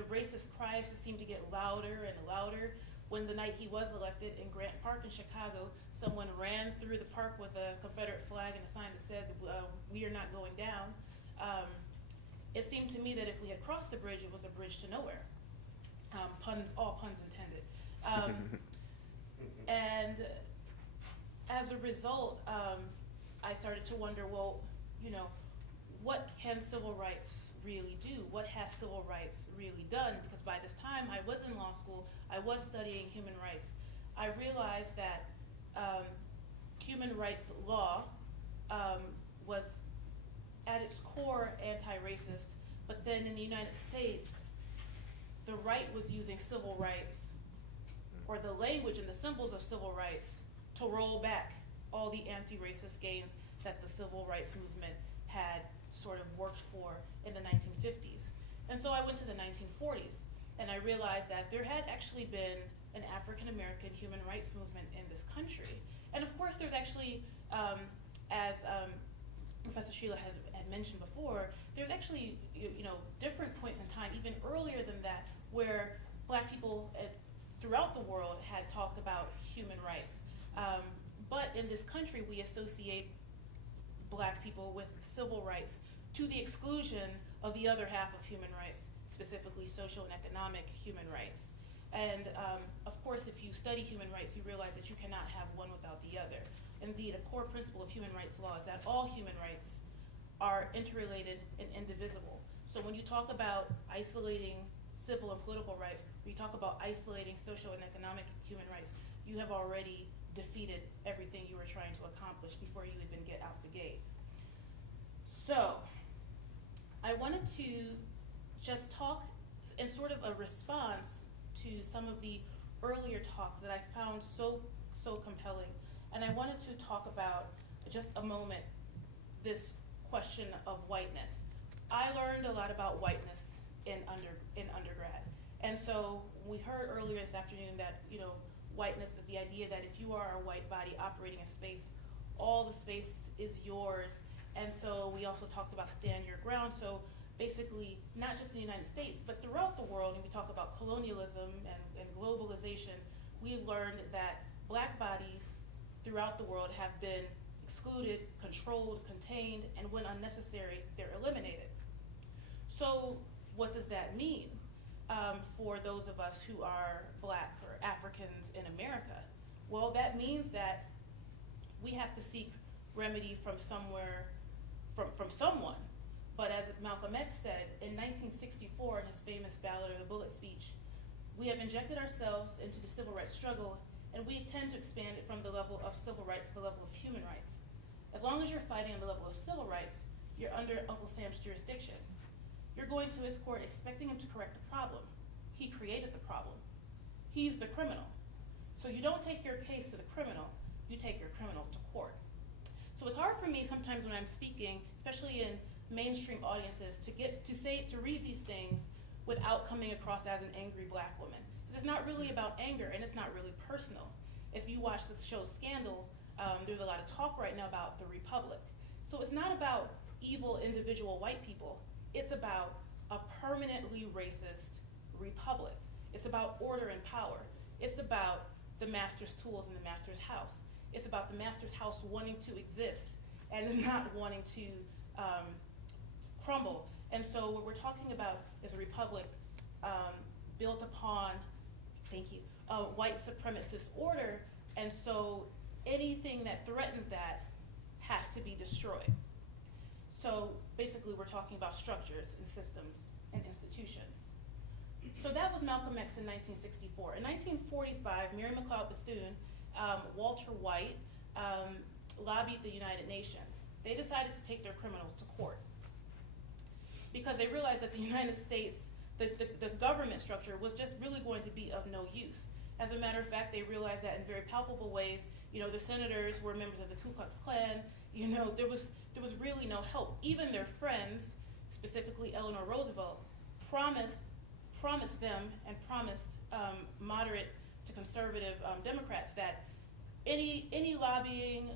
racist cries just seemed to get louder and louder. When the night he was elected in Grant Park in Chicago, someone ran through the park with a Confederate flag and a sign that said, "We are not going down." it seemed to me that if we had crossed the bridge, it was a bridge to nowhere. All puns intended. And as a result, I started to wonder, well, you know, what can civil rights really do? What has civil rights really done? Because by this time, I was in law school, I was studying human rights. I realized that human rights law was at its core anti-racist, but then in the United States, the right was using civil rights, or the language and the symbols of civil rights, to roll back all the anti-racist gains that the civil rights movement had sort of worked for in the 1950s. And so I went to the 1940s, and I realized that there had actually been an African-American human rights movement in this country. And of course, there's actually, as Professor Sheila had mentioned before, there's actually different points in time, even earlier than that, where Black people throughout the world had talked about human rights. But in this country, we associate Black people with civil rights to the exclusion of the other half of human rights, specifically social and economic human rights. And of course, if you study human rights, you realize that you cannot have one without the other. Indeed, a core principle of human rights law is that all human rights are interrelated and indivisible. So when you talk about isolating civil and political rights, when you talk about isolating social and economic human rights, you have already defeated everything you were trying to accomplish before you even get out the gate. So I wanted to just talk in sort of a response to some of the earlier talks that I found so compelling. And I wanted to talk about, just a moment, this question of whiteness. I learned a lot about whiteness in undergrad. And so we heard earlier this afternoon that, whiteness is the idea that if you are a white body operating a space, all the space is yours. And so we also talked about stand your ground. So basically, not just in the United States, but throughout the world, and we talk about colonialism and globalization, we learned that Black bodies throughout the world have been excluded, controlled, contained, and when unnecessary, they're eliminated. So what does that mean for those of us who are Black or Africans in America? Well, that means that we have to seek remedy from somewhere, from someone. But as Malcolm X said in 1964 in his famous Ballad of the Bullet speech, we have injected ourselves into the civil rights struggle, and we intend to expand it from the level of civil rights to the level of human rights. As long as you're fighting on the level of civil rights, you're under Uncle Sam's jurisdiction. You're going to his court expecting him to correct the problem. He created the problem. He's the criminal. So you don't take your case to the criminal, you take your criminal to court. So it's hard for me sometimes when I'm speaking, especially in mainstream audiences, to read these things without coming across as an angry Black woman. It's not really about anger, and it's not really personal. If you watch the show Scandal, there's a lot of talk right now about the Republic. So it's not about evil individual white people. It's about a permanently racist republic. It's about order and power. It's about the master's tools in the master's house. It's about the master's house wanting to exist and not wanting to crumble. And so what we're talking about is a republic built upon, white supremacist order, and so anything that threatens that has to be destroyed. So basically we're talking about structures and systems and institutions. So that was Malcolm X in 1964. In 1945, Mary McLeod Bethune, Walter White lobbied the United Nations. They decided to take their criminals to court because they realized that the United States, the government structure was just really going to be of no use. As a matter of fact, they realized that in very palpable ways. The senators were members of the Ku Klux Klan. There was really no help. Even their friends, specifically Eleanor Roosevelt, promised them and promised moderate to conservative Democrats that any lobbying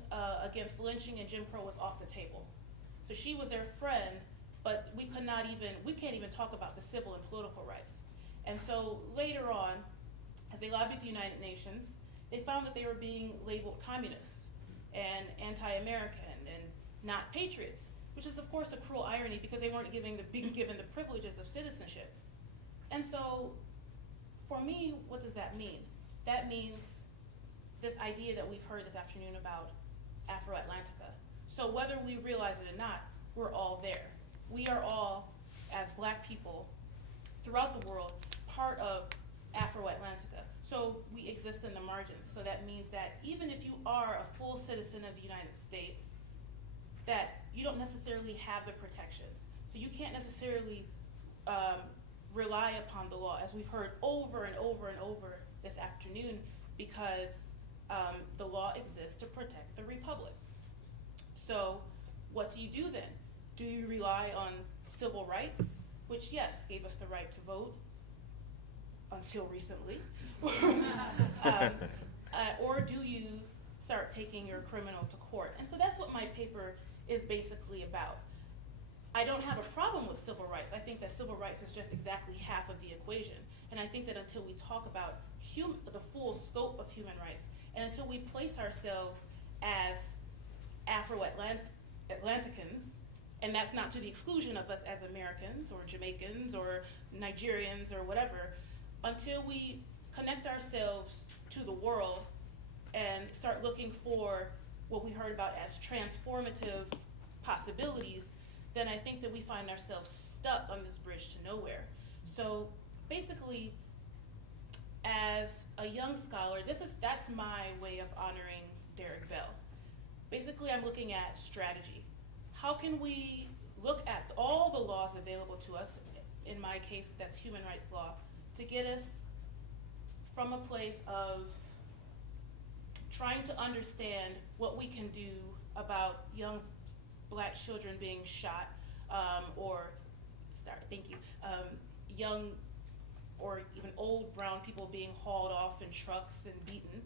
against lynching and Jim Crow was off the table. So she was their friend, but we can't even talk about the civil and political rights. And so later on, as they lobbied the United Nations, they found that they were being labeled communists and anti-American and not patriots. which is of course a cruel irony because they weren't being given the privileges of citizenship. And so, for me, what does that mean? That means this idea that we've heard this afternoon about Afro-Atlantica. So whether we realize it or not, we're all there. We are all, as Black people throughout the world, part of Afro-Atlantica. So we exist in the margins. So that means that even if you are a full citizen of the United States, that you don't necessarily have the protections. So you can't necessarily rely upon the law, as we've heard over and over and over this afternoon, because the law exists to protect the Republic. So what do you do then? Do you rely on civil rights, which, yes, gave us the right to vote until recently? Or do you start taking your criminal to court? And so that's what my paper is basically about. I don't have a problem with civil rights. I think that civil rights is just exactly half of the equation. And I think that until we talk about the full scope of human rights, and until we place ourselves as Afro-Atlanticans, and that's not to the exclusion of us as Americans or Jamaicans or Nigerians or whatever, until we connect ourselves to the world and start looking for what we heard about as transformative possibilities, then I think that we find ourselves stuck on this bridge to nowhere. So basically, as a young scholar, that's my way of honoring Derrick Bell. Basically, I'm looking at strategy. How can we look at all the laws available to us, in my case, that's human rights law, to get us from a place of trying to understand what we can do about young Black children being shot, young or even old brown people being hauled off in trucks and beaten,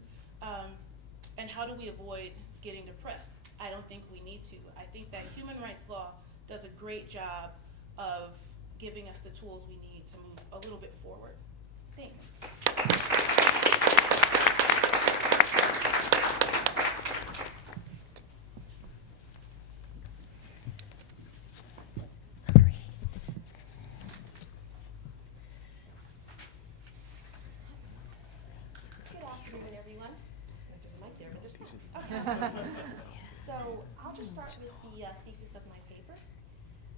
and how do we avoid getting depressed? I don't think we need to. I think that human rights law does a great job of giving us the tools we need to move a little bit forward. Thanks. So I'll just start with the thesis of my paper.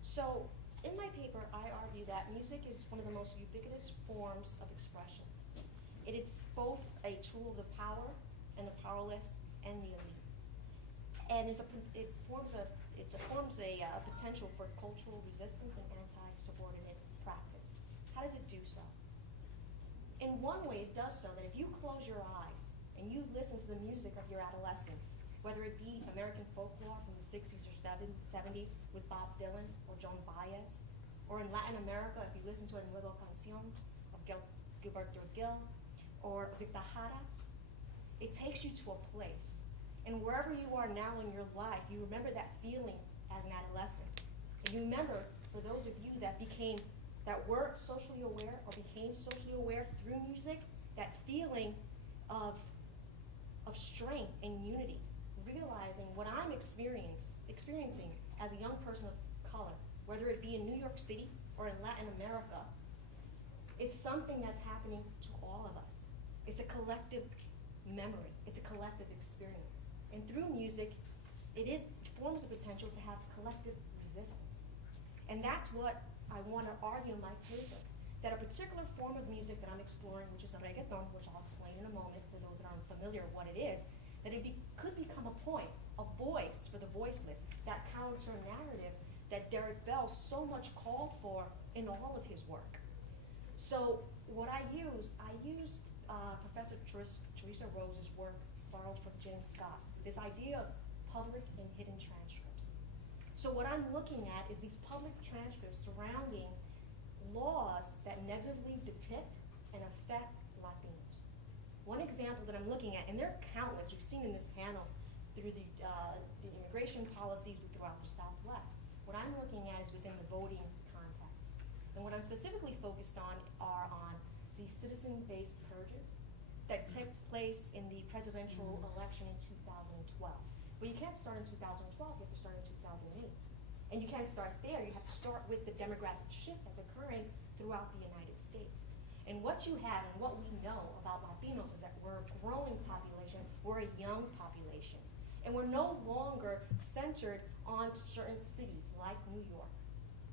So in my paper, I argue that music is one of the most ubiquitous forms of expression. It's both a tool of the power and the powerless and the elite. And it forms a potential for cultural resistance and anti-subordinate practice. How does it do so? In one way, it does so that if you close your eyes and you listen to the music of your adolescence, whether it be American folklore from the 60s or 70s with Bob Dylan or Joan Baez, or in Latin America, if you listen to a Nueva Canción of Gilberto Gil, or Victor Jara, it takes you to a place. And wherever you are now in your life, you remember that feeling as an adolescent. And you remember, for those of you that were socially aware or became socially aware through music, that feeling of strength and unity, realizing what I'm experiencing as a young person of color, whether it be in New York City or in Latin America, it's something that's happening to all of us. It's a collective memory. It's a collective experience. And through music, it forms the potential to have collective resistance. And that's what I want to argue in my paper, that a particular form of music that I'm exploring, which is a reggaeton, which I'll explain in a moment for those that aren't familiar with what it is, that it could become a point, a voice for the voiceless, that counter narrative that Derrick Bell so much called for in all of his work. So what I use Professor Teresa Rose's work borrowed from James Scott, this idea of public and hidden transcripts. So what I'm looking at is these public transcripts surrounding laws that negatively depict and affect Latinos. One example that I'm looking at, and there are countless, we've seen in this panel through the immigration policies throughout the Southwest. What I'm looking at is within the voting context. And what I'm specifically focused on are on the citizen-based purges that took place in the presidential election in 2012. But you can't start in 2012, you have to start in 2008. And you can't start there. You have to start with the demographic shift that's occurring throughout the United States. And what you have and what we know about Latinos is that we're a growing population, we're a young population. And we're no longer centered on certain cities like New York,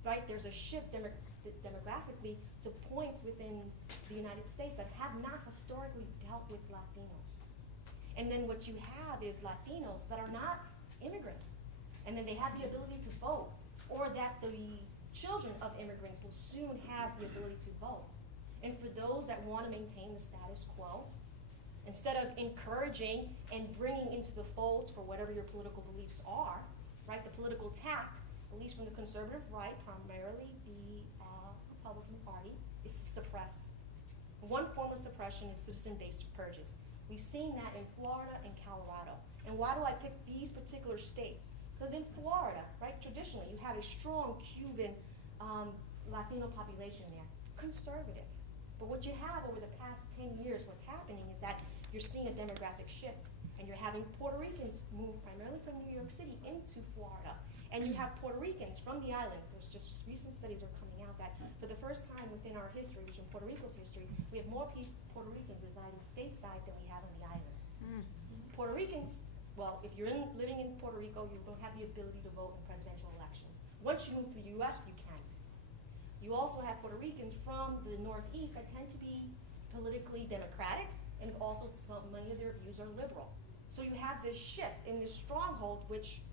right? There's a shift demographically to points within the United States that have not historically dealt with Latinos. And then what you have is Latinos that are not immigrants, and then they have the ability to vote, or that the children of immigrants will soon have the ability to vote. And for those that want to maintain the status quo, instead of encouraging and bringing into the folds for whatever your political beliefs are, right, the political tact, at least from the conservative right, primarily the Republican Party, is to suppress. One form of suppression is citizen-based purges. We've seen that in Florida and Colorado. And why do I pick these particular states? Because in Florida, right, traditionally, you have a strong Cuban Latino population there, conservative. But what you have over the past 10 years, what's happening is that you're seeing a demographic shift, and you're having Puerto Ricans move primarily from New York City into Florida. And you have Puerto Ricans from the island. There's just recent studies are coming out that for the first time within our history, which in Puerto Rico's history, we have more Puerto Ricans residing stateside than we have on the island. Puerto Ricans, well, if you're living in Puerto Rico, you don't have the ability to vote in presidential elections. Once you move to the US, you can. You also have Puerto Ricans from the Northeast that tend to be politically democratic, and also many of their views are liberal. So you have this shift in this stronghold, which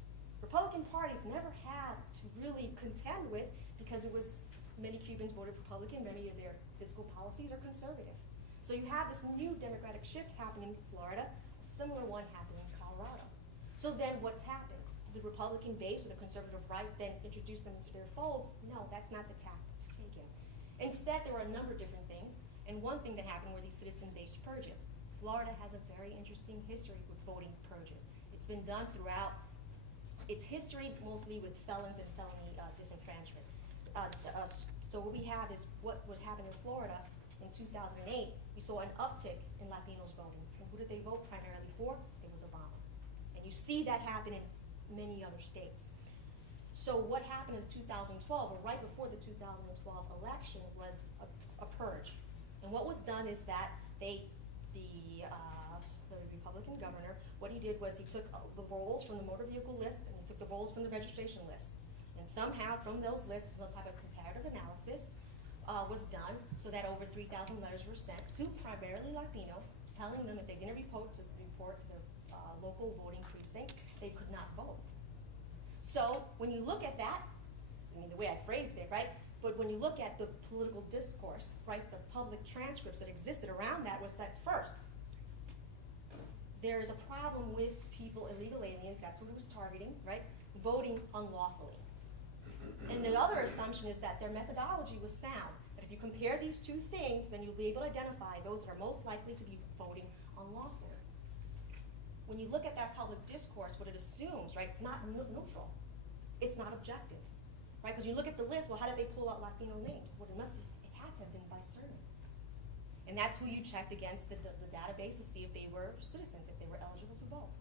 Republican parties never had to really contend with, because it was, many Cubans voted Republican, many of their fiscal policies are conservative. So you have this new democratic shift happening in Florida, a similar one happening in Colorado. So then what happens? The Republican base or the conservative right then introduce them into their folds? No, that's not the tack that's taken. Instead, there were a number of different things, and one thing that happened were these citizen-based purges. Florida has a very interesting history with voting purges. It's been done throughout its history, mostly with felons and felony disenfranchisement. So what we have is what would happen in Florida in 2008. We saw an uptick in Latinos voting. And who did they vote primarily for? It was Obama. And you see that happen in many other states. So what happened in 2012, or right before the 2012 election, was a purge. And what was done is that the Republican governor, what he did was he took the rolls from the motor vehicle list and he took the rolls from the registration list. And somehow from those lists, some type of comparative analysis was done so that over 3,000 letters were sent to primarily Latinos, telling them if they didn't report to their local voting precinct, they could not vote. So when you look at that, I mean the way I phrased it, right? But when you look at the political discourse, right, the public transcripts that existed around that was that first, there is a problem with people, illegal aliens, that's what it was targeting, right, voting unlawfully. And the other assumption is that their methodology was sound, that if you compare these two things, then you'll be able to identify those that are most likely to be voting unlawfully. When you look at that public discourse, what it assumes, right, it's not neutral, it's not objective, right, because you look at the list, well, how did they pull out Latino names? Well, it had to have been by surname. And that's who you checked against the database to see if they were citizens, if they were eligible to vote.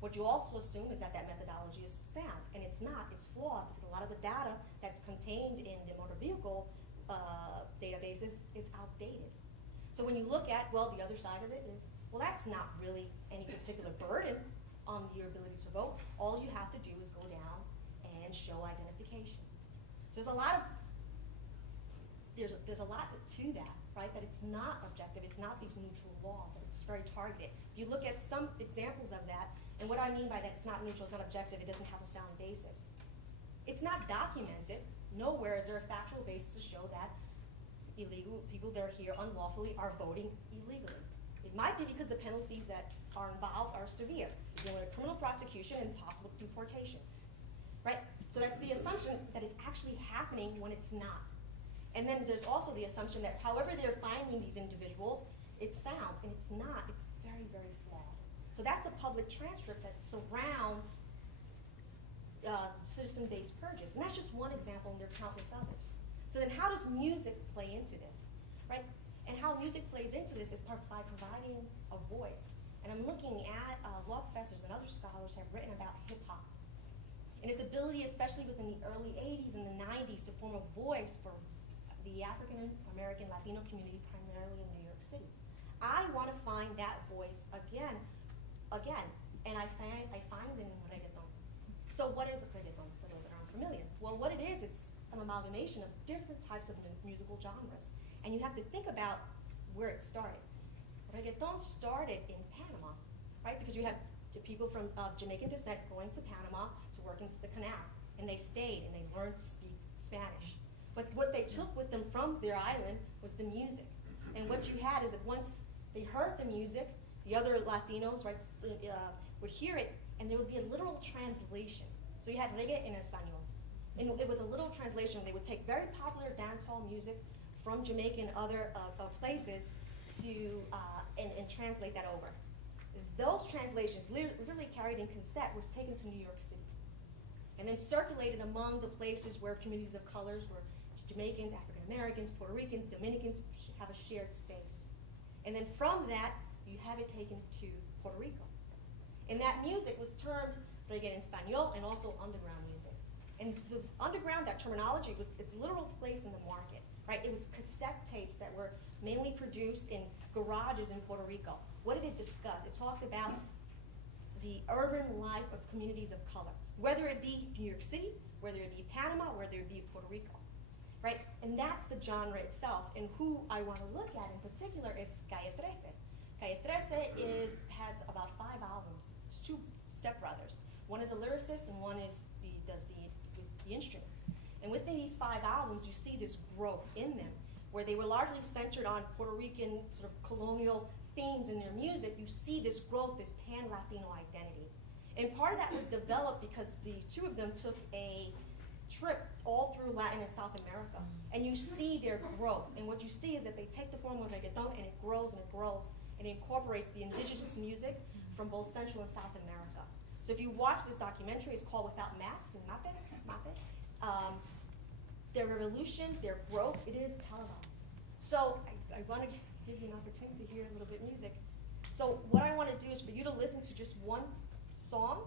What you also assume is that that methodology is sound, and it's not. It's flawed, because a lot of the data that's contained in the motor vehicle databases, it's outdated. So when you look at, well, the other side of it is, well, that's not really any particular burden on your ability to vote. All you have to do is go down and show identification. So there's a lot to that, right? That it's not objective, it's not these neutral laws, that it's very targeted. If you look at some examples of that, and what I mean by that, it's not neutral, it's not objective, it doesn't have a sound basis. It's not documented. Nowhere is there a factual basis to show that illegal people that are here unlawfully are voting illegally. It might be because the penalties that are involved are severe. You're dealing with criminal prosecution and possible deportation, right? So that's the assumption that it's actually happening when it's not. And then there's also the assumption that however they're finding these individuals, it's sound, and it's not. It's very, very flawed. So that's a public transcript that surrounds citizen-based purges. And that's just one example, and there are countless others. So then how does music play into this, right? And how music plays into this is by providing a voice. And I'm looking at law professors and other scholars have written about hip-hop. and its ability, especially within the early 80s and the 90s, to form a voice for the African American Latino community, primarily in New York City. I want to find that voice again, and I find it in reggaeton. So what is a reggaeton, for those that aren't familiar? Well, what it is, it's an amalgamation of different types of musical genres. And you have to think about where it started. Reggaeton started in Panama, right? Because you had the people from Jamaican descent going to Panama to work into the canal. And they stayed and they learned to speak Spanish. But what they took with them from their island was the music. And what you had is that once they heard the music, the other Latinos, right, would hear it, and there would be a literal translation. So you had reggae in Espanol. And it was a literal translation. They would take very popular dancehall music from Jamaica and other places to and translate that over. Those translations, literally carried in cassette, was taken to New York City and then circulated among the places where communities of colors, where Jamaicans, African Americans, Puerto Ricans, Dominicans have a shared space. And then from that, you have it taken to Puerto Rico. And that music was termed reggae en español and also underground music. And the underground, that terminology, was its literal place in the market, right? It was cassette tapes that were mainly produced in garages in Puerto Rico. What did it discuss? It talked about the urban life of communities of color, whether it be New York City, whether it be Panama, whether it be Puerto Rico, right? And that's the genre itself. And who I want to look at in particular is Calle 13. Calle 13 has about 5 albums. It's 2 stepbrothers. One is a lyricist and one is does the instruments. And within these 5 albums, you see this growth in them, where they were largely centered on Puerto Rican sort of colonial themes in their music. You see this growth, this pan-Latino identity. And part of that was developed because the 2 of them took a trip all through Latin and South America. And you see their growth. And what you see is that they take the form of reggaeton and it grows and it grows. And it incorporates the indigenous music from both Central and South America. So if you watch this documentary, it's called Without Maps, and Mape. Their revolution, their growth, it is televised. So I want to give you an opportunity to hear a little bit of music. So what I want to do is for you to listen to just one song,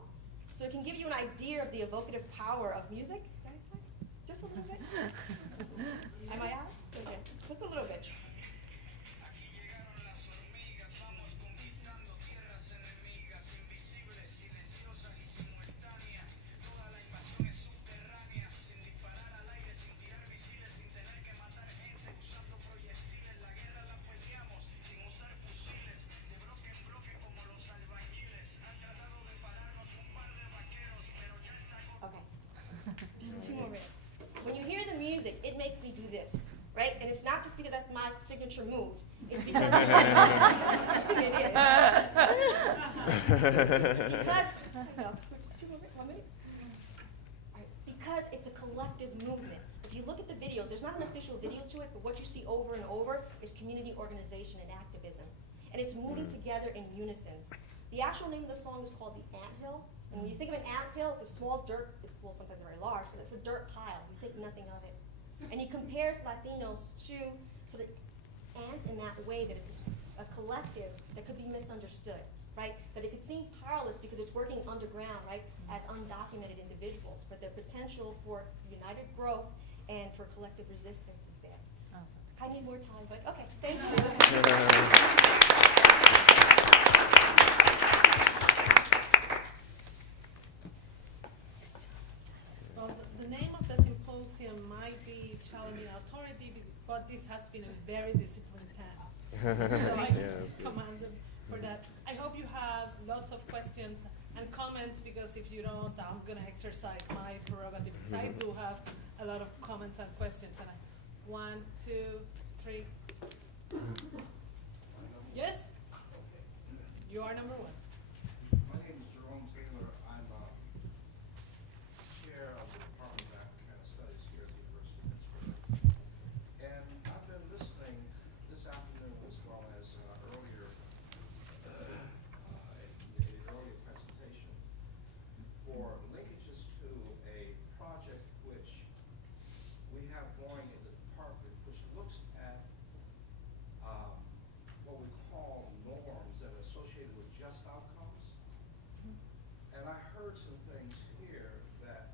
so it can give you an idea of the evocative power of music. Just a little bit. Am I out? Okay, just a little bit. It makes me do this, right? And it's not just because that's my signature move. It's because it is. Because it's a collective movement. If you look at the videos, there's not an official video to it, but what you see over and over is community organization and activism. And it's moving together in unison. The actual name of the song is called The Anthill. And when you think of an anthill, it's a small dirt, well, sometimes very large, but it's a dirt pile. You think nothing of it. And he compares Latinos to sort of ants in that way, that it's a collective that could be misunderstood, right? That it could seem powerless because it's working underground, right, as undocumented individuals, but their potential for united growth and for collective resistance is there. Oh, I need more time, but okay, thank you. The name of the symposium might be challenging authority, but this has been a very disciplined task. So I commend them for that. I hope you have lots of questions and comments, because if you don't, I'm going to exercise my prerogative, because I do have a lot of comments and questions. And 1, 2, 3. Yes? You are number 1. My name is Jerome Taylor. I'm chair of the Department of Africana Studies here at the University of Pittsburgh. And I've been listening this afternoon as well as earlier in an earlier presentation for linkages to a project which we have going in the department, which looks at what we call norms that are associated with just outcomes. And I heard some things here that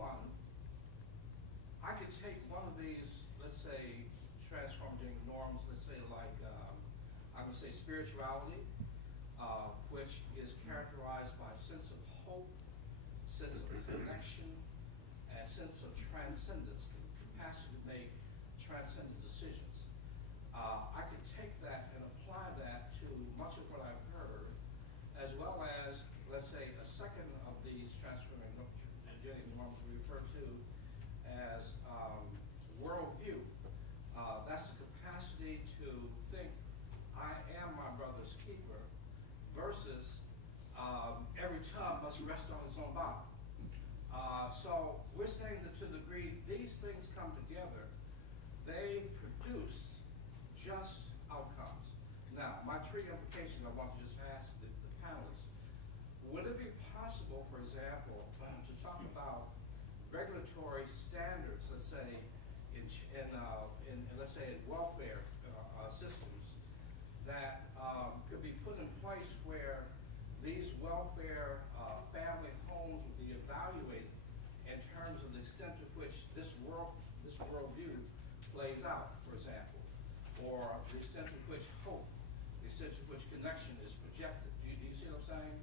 one, I could take one of these, let's say, transforming norms, let's say like, I'm going to say spirituality, which is characterized by a sense of hope, sense of connection, and a sense of transcendence, capacity to make transcendent decisions. I could take that and apply that to much of what I've heard, as well as, let's say, a second of these transforming norms we refer to as worldview. That's the capacity to think, I am my brother's keeper, versus every tub must rest on its own bottom. So we're saying that to the degree these things come together, they produce just outcomes. Now, my three implications I want to just ask the panelists. Would it be possible, for example, to talk about regulatory standards, let's say, in let's say, in welfare systems that could be put in place where these welfare family homes would be evaluated in terms of the extent to which this worldview plays out, for example, or the extent to which hope, the extent to which connection is projected. Do you see what I'm saying?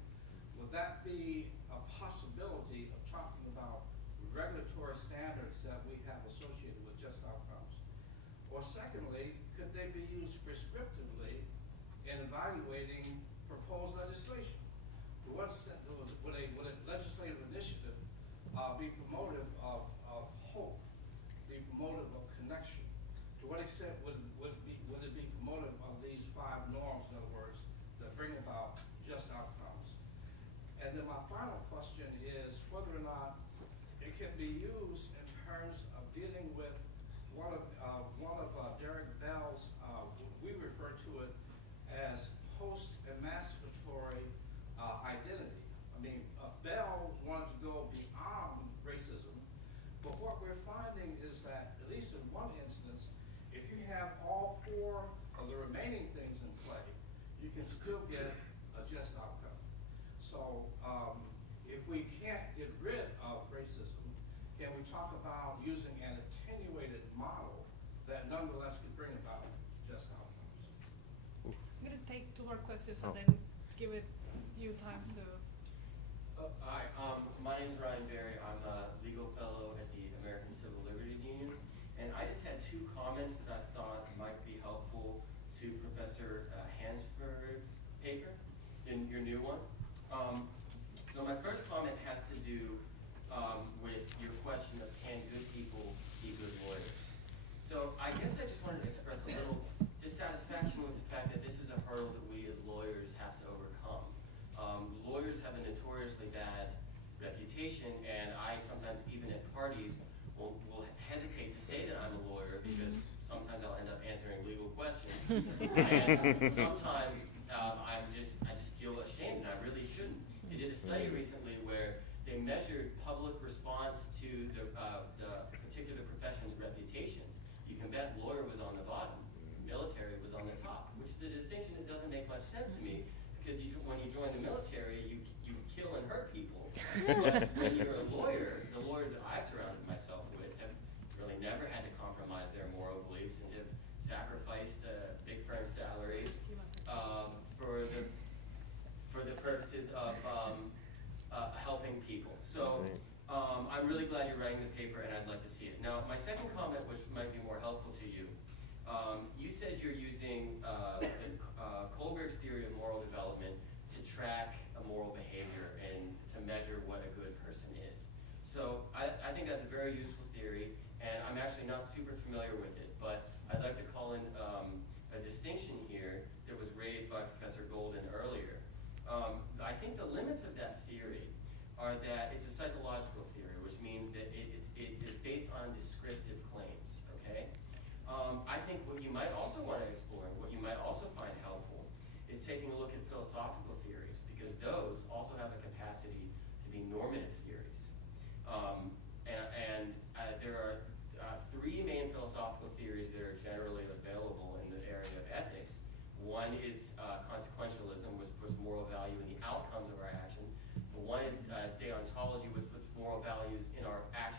Would that be a possibility of talking about regulatory standards that we have associated with just outcomes? Or secondly, could they be used prescriptively in evaluating proposed legislation? To what extent would a legislative initiative be promotive of hope, be promotive of connection? To what extent would it be promotive of these five norms, in other words, that bring about just outcomes? And then my final question is whether or not it can be used in terms of dealing with one of Derrick Bell's, we refer to it as post-emancipatory identity. I mean, Bell wanted to go beyond racism, but what we're finding is that, at least in one instance, if you have all four of the remaining things in play, you can still get a just outcome. So if we can't get rid of racism, can we talk about using an attenuated model that nonetheless can bring about just outcomes? I'm going to take two more questions and Oh. then give it you time to. Hi, my name is Ryan Berry. I'm a legal fellow at the American Civil Liberties Union, and I just had two comments that I thought might be helpful to Professor Hansford's paper, in your new one. So my first comment has to do with your question of can good people be good lawyers. So I guess I just wanted to express a little dissatisfaction with the fact that this is a hurdle that we as lawyers have to overcome. Lawyers have a notoriously bad reputation, and I sometimes, even at parties, will hesitate to say that I'm a lawyer because sometimes I'll end up answering legal questions. And sometimes I just feel ashamed, and I really shouldn't. They did a study recently where they measured public response to the particular profession's reputations. You can bet lawyer was on the bottom, military was on the top, which is a distinction that doesn't make much sense to me, because when you join the military, you kill and hurt people. But when you're a lawyer, the lawyers that I've surrounded myself with have really never had to compromise their moral beliefs and have sacrificed big firm salaries for the purposes of helping people. So I'm really glad you're writing the paper, and I'd like to see it. Now, my second comment, which might be more helpful to you, you said you're using Kohlberg's theory of moral development to track a moral behavior and to measure what a good person is. So I think that's a very useful theory, and I'm actually not super familiar with it, but I'd like to call in a distinction here that was raised by Professor Golden earlier. I think the limits of that theory are that it's a psychological theory, which means that it is based on descriptive claims, okay? I think what you might also want to explore, and what you might also find helpful, is taking a look at philosophical theories, because those also have a capacity to be normative theories. There are three main philosophical theories that are generally available in the area of ethics. One is consequentialism, which puts moral value in the outcomes of our action. One is deontology, which puts moral values in our actions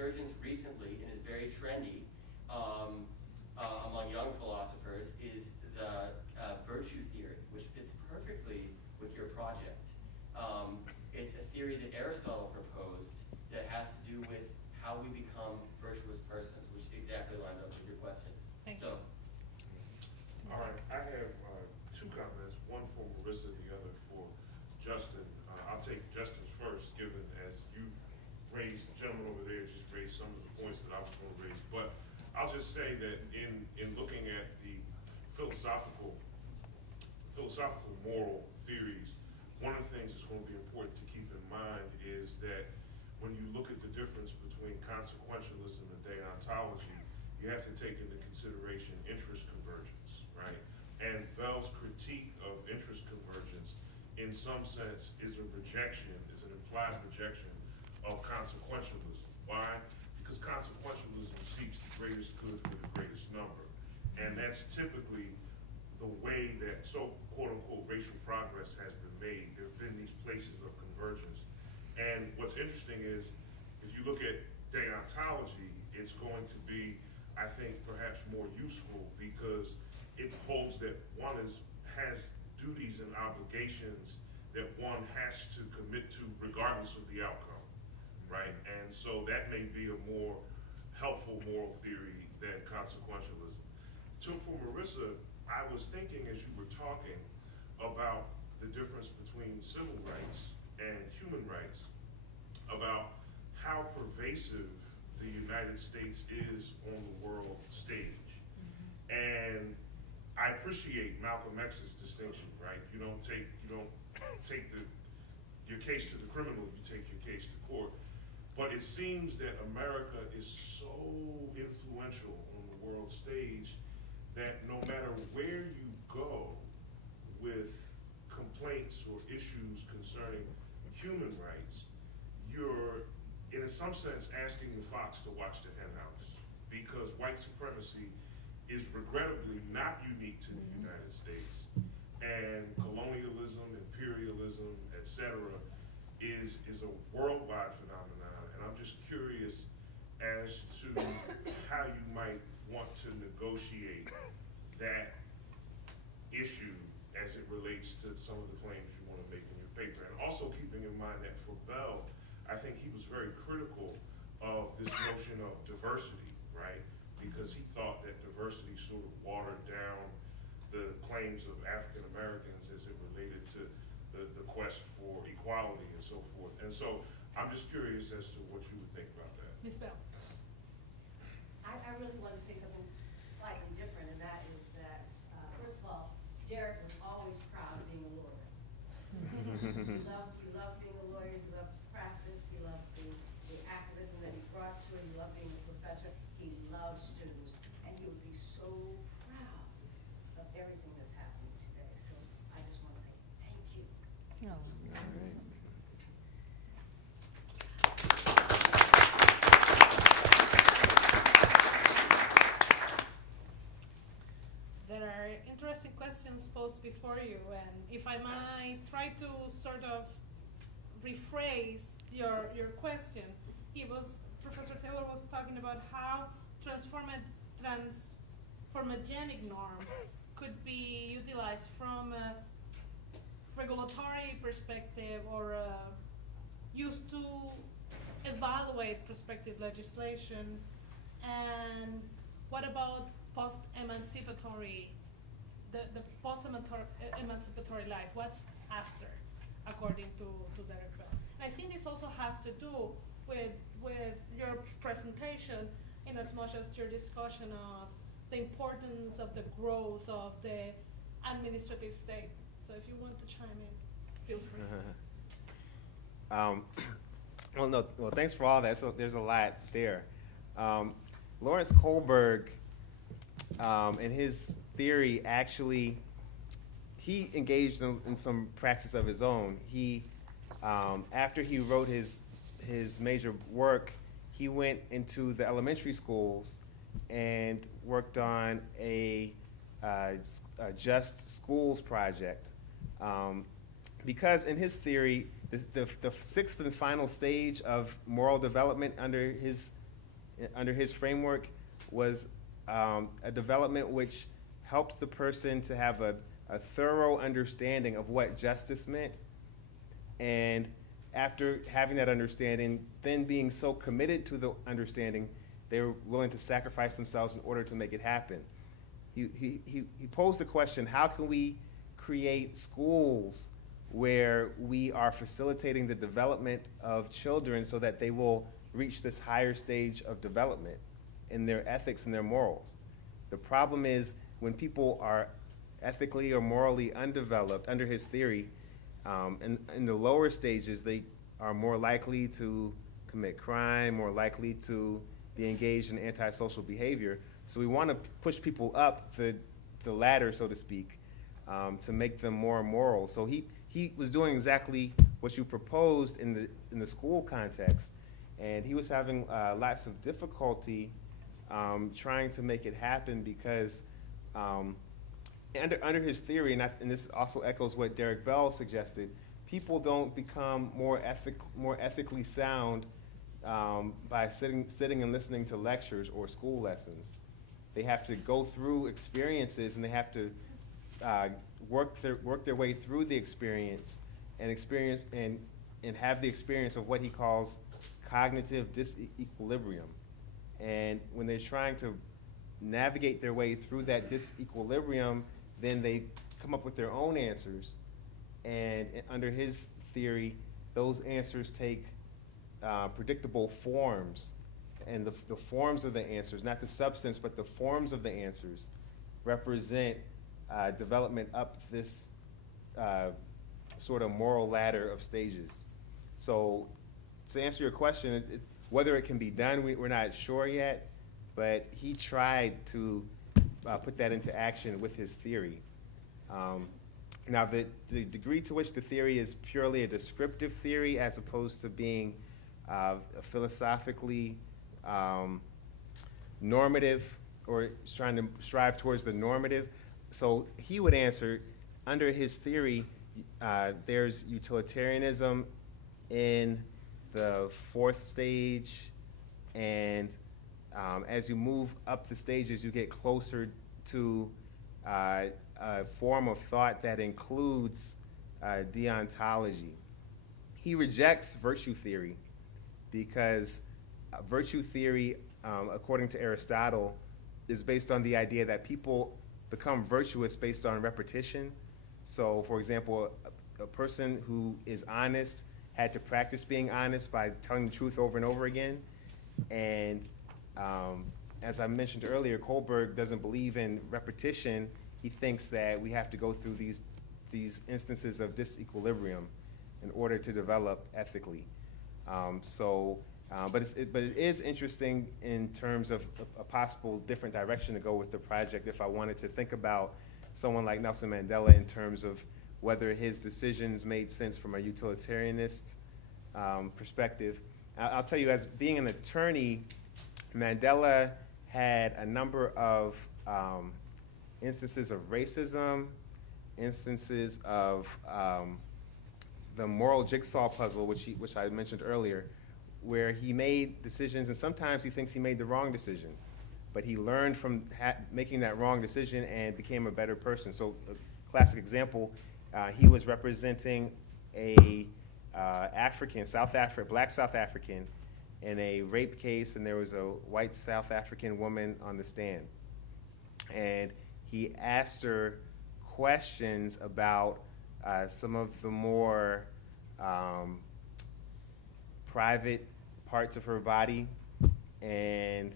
resurgence recently and is very trendy among young philosophers is the virtue theory, which fits perfectly with your project. It's a theory that Aristotle proposed that has to do with how we become virtuous persons, which exactly lines up with your question. Thank So, All right, I have two comments, one for Marissa, the other for Justin. I'll take Justin's first, given as you raised, the gentleman over there just raised some of the points that I was going to raise. But I'll just say that in looking at the philosophical moral theories, one of the things that's going to be important to keep in mind is that when you look at the difference between consequentialism and deontology, you have to take into consideration interest convergence, right? And Bell's critique of interest convergence, in some sense, is an implied rejection of consequentialism. Why? Because consequentialism seeks the greatest good for the greatest number. And that's typically the way that quote-unquote racial progress has been made. There have been these places of convergence. And what's interesting is, if you look at deontology, it's going to be, I think, perhaps more useful because it holds that one has duties and obligations that one has to commit to regardless of the outcome, right? And so that may be a more helpful moral theory than consequentialism. For Marissa, I was thinking as you were talking about the difference between civil rights and human rights, about how pervasive the United States is on the world stage. And I appreciate Malcolm X's distinction, right? You don't take your case to the criminal, you take your case to court. But it seems that America is so influential on the world stage that no matter where you go with complaints or issues concerning human rights, you're, in some sense, asking the fox to watch the hen house, because white supremacy is regrettably not unique to the United States, and colonialism, imperialism, etc., is a worldwide phenomenon. And I'm just curious as to how you might want to negotiate that issue as it relates to some of the claims you want to make in your paper. And also keeping in mind that for Bell, I think he was very critical of this notion of diversity, right? Because he thought that diversity sort of watered down the claims of African Americans as it related to the quest for equality and so forth. And so I'm just curious as to what you would think about that. Ms. Bell. I really want to say something slightly different, and that is that, first of all, Derrick was always proud of being a lawyer. He loved being a lawyer, he loved practice, he loved the activism that he brought to it, he loved being a professor, he loved students, and he would be so proud of everything that's happening today. So I just want to say thank you. No. There are interesting questions posed before you, and if I might try to sort of rephrase your question, Professor Taylor was talking about how transformogenic norms could be utilized from a regulatory perspective or used to evaluate prospective legislation. And what about post-emancipatory, the post-emancipatory life? What's after, according to Derrick Bell? And I think this also has to do with your presentation, in as much as your discussion of the importance of the growth of the administrative state. So if you want to chime in, feel free. Well, thanks for all that. So there's a lot there. Lawrence Kohlberg, in his theory, actually, he engaged in some practice of his own. He, after he wrote his major work, he went into the elementary schools and worked on a just schools project. Because in his theory, the sixth and final stage of moral development under his under his framework was a development which helped the person to have a thorough understanding of what justice meant. And after having that understanding, then being so committed to the understanding, they were willing to sacrifice themselves in order to make it happen. He posed the question, how can we create schools where we are facilitating the development of children so that they will reach this higher stage of development in their ethics and their morals? The problem is when people are ethically or morally undeveloped, under his theory, in the lower stages, they are more likely to commit crime, more likely to be engaged in antisocial behavior. So we want to push people up the ladder, so to speak, to make them more moral. So he was doing exactly what you proposed in the school context, and he was having lots of difficulty trying to make it happen because under his theory, and this also echoes what Derrick Bell suggested, people don't become more ethically sound by sitting and listening to lectures or school lessons. They have to go through experiences, and they have to work their way through the experience and have the experience of what he calls cognitive disequilibrium. And when they're trying to navigate their way through that disequilibrium, then they come up with their own answers. And under his theory, those answers take predictable forms. And the forms of the answers, not the substance, but the forms of the answers, represent development up this sort of moral ladder of stages. So to answer your question, whether it can be done, we're not sure yet, but he tried to put that into action with his theory. Now, the degree to which the theory is purely a descriptive theory as opposed to being philosophically normative or trying to strive towards the normative. So he would answer, under his theory, there's utilitarianism in the fourth stage, and as you move up the stages, you get closer to a form of thought that includes deontology. He rejects virtue theory because virtue theory, according to Aristotle, is based on the idea that people become virtuous based on repetition. So, for example, a person who is honest had to practice being honest by telling the truth over and over again. And as I mentioned earlier, Kohlberg doesn't believe in repetition. He thinks that we have to go through these instances of disequilibrium in order to develop ethically. But it is interesting in terms of a possible different direction to go with the project if I wanted to think about someone like Nelson Mandela in terms of whether his decisions made sense from a utilitarianist perspective. I'll tell you, as being an attorney, Mandela had a number of instances of racism, instances of the moral jigsaw puzzle, which I mentioned earlier, where he made decisions, and sometimes he thinks he made the wrong decision, but he learned from making that wrong decision and became a better person. So a classic example, he was representing a black South African in a rape case, and there was a white South African woman on the stand. And he asked her questions about some of the more private parts of her body, and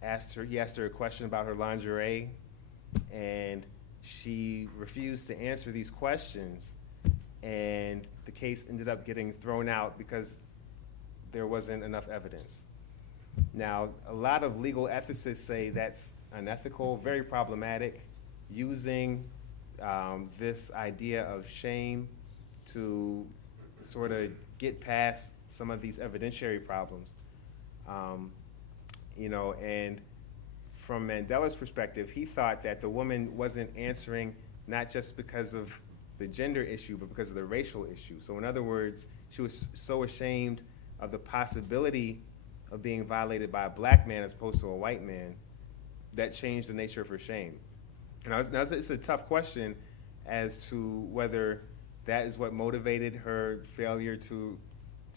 he asked her a question about her lingerie, and she refused to answer these questions, and the case ended up getting thrown out because there wasn't enough evidence. Now, a lot of legal ethicists say that's unethical, very problematic, using this idea of shame to sort of get past some of these evidentiary problems. And from Mandela's perspective, he thought that the woman wasn't answering not just because of the gender issue, but because of the racial issue. So in other words, she was so ashamed of the possibility of being violated by a black man as opposed to a white man, that changed the nature of her shame. Now, it's a tough question as to whether that is what motivated her failure to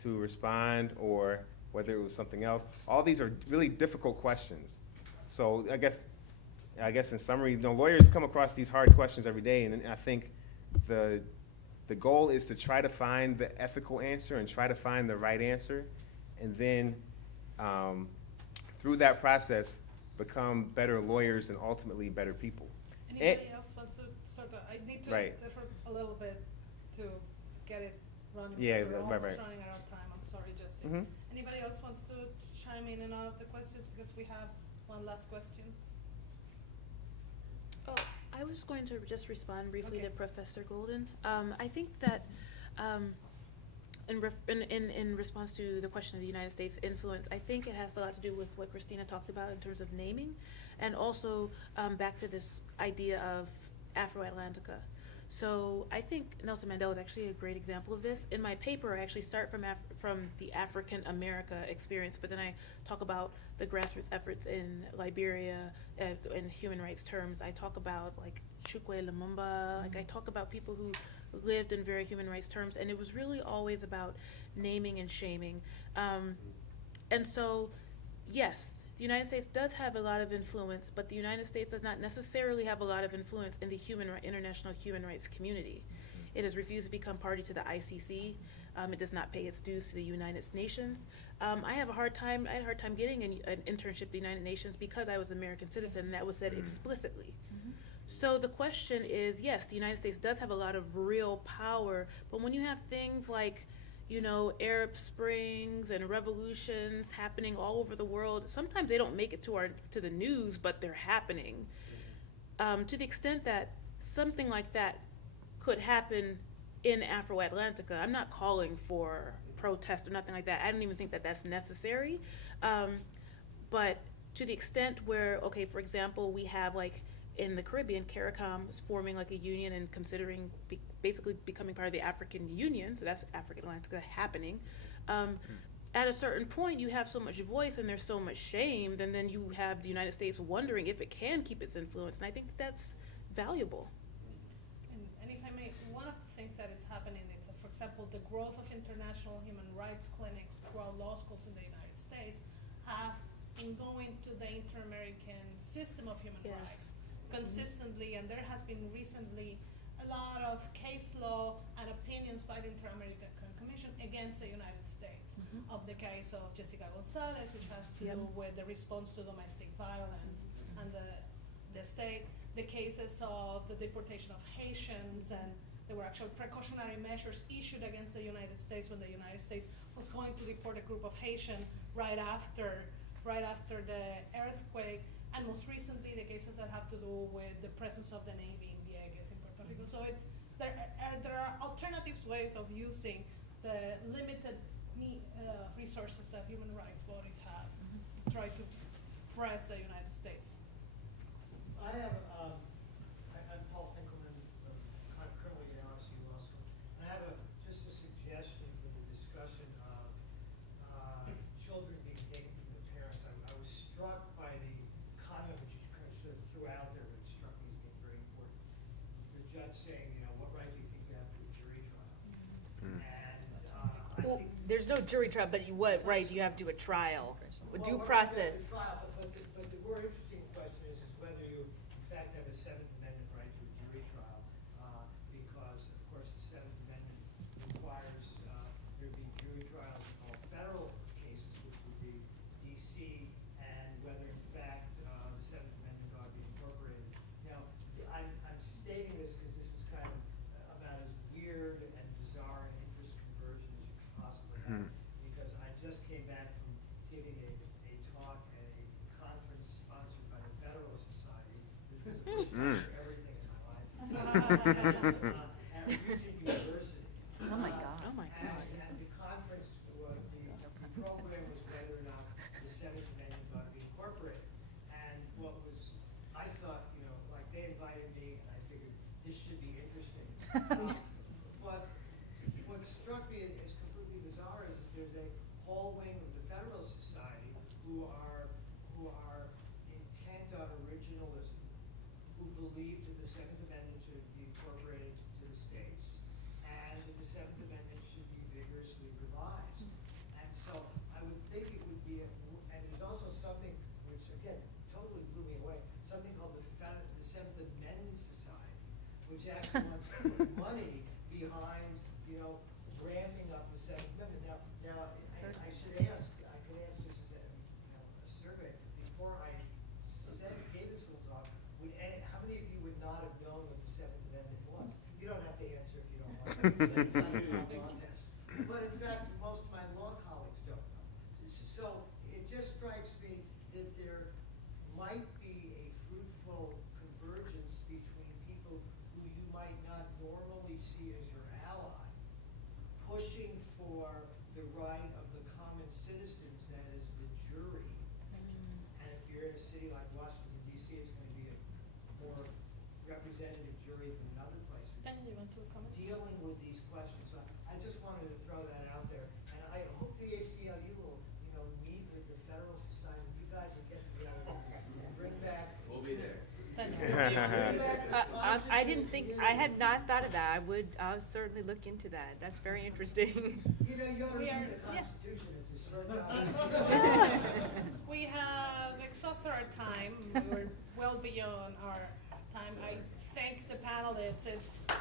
respond, or whether it was something else. All these are really difficult questions. So I guess in summary, lawyers come across these hard questions every day, and I think the goal is to try to find the ethical answer and try to find the right answer, and then through that process, become better lawyers and ultimately better people. Anybody else wants to sort of, I need to Right. differ a little bit to get it running. Yeah, because we're right, almost right. running out of time, I'm sorry, Justin. Mhm. Anybody else wants to chime in and out of the questions, because we have one last question? Oh, I was going to just respond briefly Okay. to Professor Golden. I think that in response to the question of the United States influence, I think it has a lot to do with what Kristina talked about in terms of naming, and also back to this idea of Afro-Atlantica. So I think Nelson Mandela is actually a great example of this. In my paper, I actually start from the African America experience, but then I talk about the grassroots efforts in Liberia in human rights terms. I talk about like Chukwu Lumumba, like I talk about people who lived in very human rights terms, and it was really always about naming and shaming. And so, yes, the United States does have a lot of influence, but the United States does not necessarily have a lot of influence in the international human rights community. It has refused to become party to the ICC. It does not pay its dues to the United Nations. I had a hard time getting an internship at the United Nations because I was an American citizen, and that was said explicitly. So the question is, yes, the United States does have a lot of real power, but when you have things like, Arab Springs and revolutions happening all over the world, sometimes they don't make it to the news, but they're happening. To the extent that something like that could happen in Afro-Atlantica, I'm not calling for protest or nothing like that. I don't even think that that's necessary. But to the extent where, okay, for example, we have like in the Caribbean, CARICOM is forming like a union and considering basically becoming part of the African Union, so that's African-Atlantica happening. At a certain point, you have so much voice and there's so much shame, then you have the United States wondering if it can keep its influence, and I think that's valuable. And if I may, one of the things that is happening is, for example, the growth of international human rights clinics throughout law schools in the United States have been going to the Inter-American system of human Yes. rights consistently, and there has been recently a lot of case law and opinions by the Inter-American Commission against the United States. Of the case of Jessica Gonzalez, which has to do with the response to domestic violence and the state, the cases of the deportation of Haitians, and there were actual precautionary measures issued against the United States when the United States was going to deport a group of Haitians right after the earthquake. And most recently, the cases that have to do with the presence of the Navy in Vélez in Puerto Rico. So there are alternative ways of using the limited resources that human rights bodies have to try to press the United States. I have, I'm Paul Finkelman, currently at LSU Law School. I have just a suggestion for the discussion of children being taken from their parents. I was struck by the comment which you kind of sort of threw out there, which struck me as being very important. The judge saying, what right do you think you have to a jury trial? And I Well, think there's no jury trial, but what right do you have to a trial? A due process. But the more interesting question is whether you, in fact, have a Seventh Amendment right to a jury trial, because, of course, the Seventh Amendment requires there be jury trials in all federal cases, which would be D.C., and whether, in fact, the Seventh Amendment ought to be incorporated. Now, I'm stating this because this is kind of about as weird and bizarre an interest conversion as you could possibly have. Because I just came back from giving a talk at a conference sponsored by the Federalist Society, which was the first time for everything in my life. At Regent University. Oh my God. Oh my And the conference, the program was whether or not the Seventh Amendment ought to be incorporated. And I thought, like they invited me, and I figured this should be interesting. But what struck me as completely bizarre is that there's a whole wing of the Federalist Society who are intent on originalism, who believe that the Seventh Amendment should be incorporated to the states, and that the Seventh Amendment should be vigorously revised. And so I would think it would be, and there's also something which, again, totally blew me away, something called the Seventh Amendment Society, which actually wants to put money behind, ramping up the Seventh Amendment. Now, I should ask, I could ask just as a survey, before I gave this little talk, how many of you would not have known what the Seventh Amendment was? You don't have to answer if you don't want to. It's not a law test. But in fact, most of my law colleagues don't know. So it just strikes me that there might be a fruitful convergence between people who you might not normally see as your ally, pushing for the right of the common citizens, that is the jury. And if you're in a city like Washington, D.C., it's going to be a more representative jury than in other places, dealing with these questions. So I just wanted to throw that out there. And I hope the ACLU will, meet with the Federal Society. You guys will get together and bring back. We'll be there. I didn't think, I had not thought of that. I'll certainly look into that. That's very interesting. You ought to read the Constitution. It's a short document. We have exhausted our time. We're well beyond our time. I thank the panelists. It's a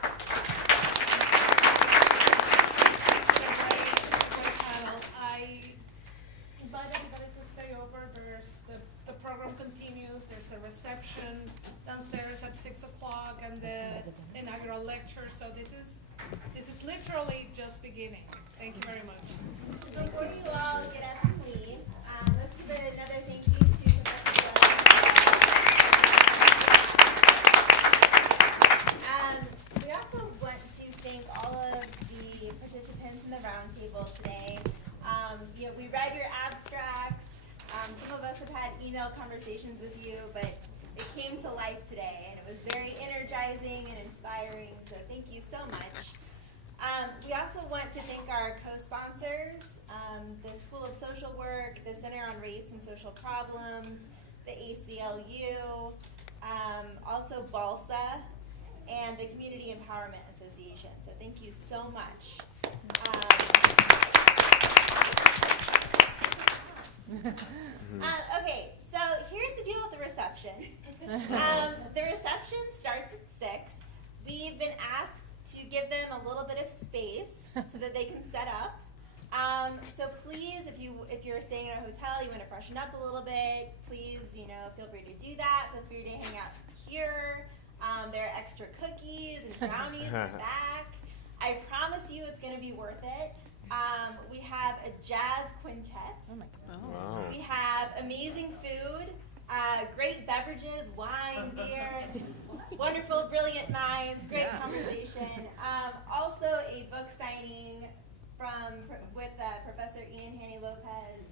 great panel. I invite everybody to stay over. The program continues. There's a reception downstairs at 6 o'clock and the inaugural lecture. So this is literally just beginning. Thank you very much. Before you all get up and leave, let's give another thank you to Professor We also want to thank all of the participants in the roundtable today. We read your abstracts. Some of us have had email conversations with you, but it came to life today, and it was very energizing and inspiring, so thank you so much. We also want to thank our co-sponsors, the School of Social Work, the Center on Race and Social Problems, the ACLU, also BALSA, and the Community Empowerment Association. So thank you so much. Okay, so here's the deal with the reception. The reception starts at 6. We've been asked to give them a little bit of space so that they can set up. So please, if you're staying in a hotel, you want to freshen up a little bit, please, feel free to do that. Feel free to hang out here. There are extra cookies and brownies in the back. I promise you it's going to be worth it. We have a jazz quintet. Oh my God. Oh. We have amazing food, great beverages, wine, beer, wonderful, brilliant minds, great conversation. Also a book signing with Professor Ian Haney-Lopez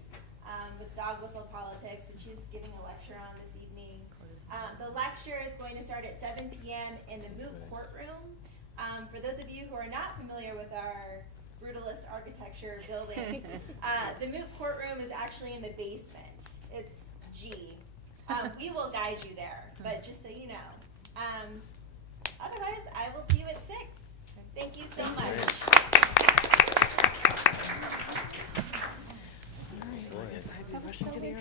with Dog Whistle Politics, which he's giving a lecture on this evening. The lecture is going to start at 7 p.m. in the Moot Courtroom. For those of you who are not familiar with our brutalist architecture building, the Moot Courtroom is actually in the basement. It's G. We will guide you there, but just so you know. Otherwise, I will see you at 6. Thank you so much. All right, I guess I have to rush to the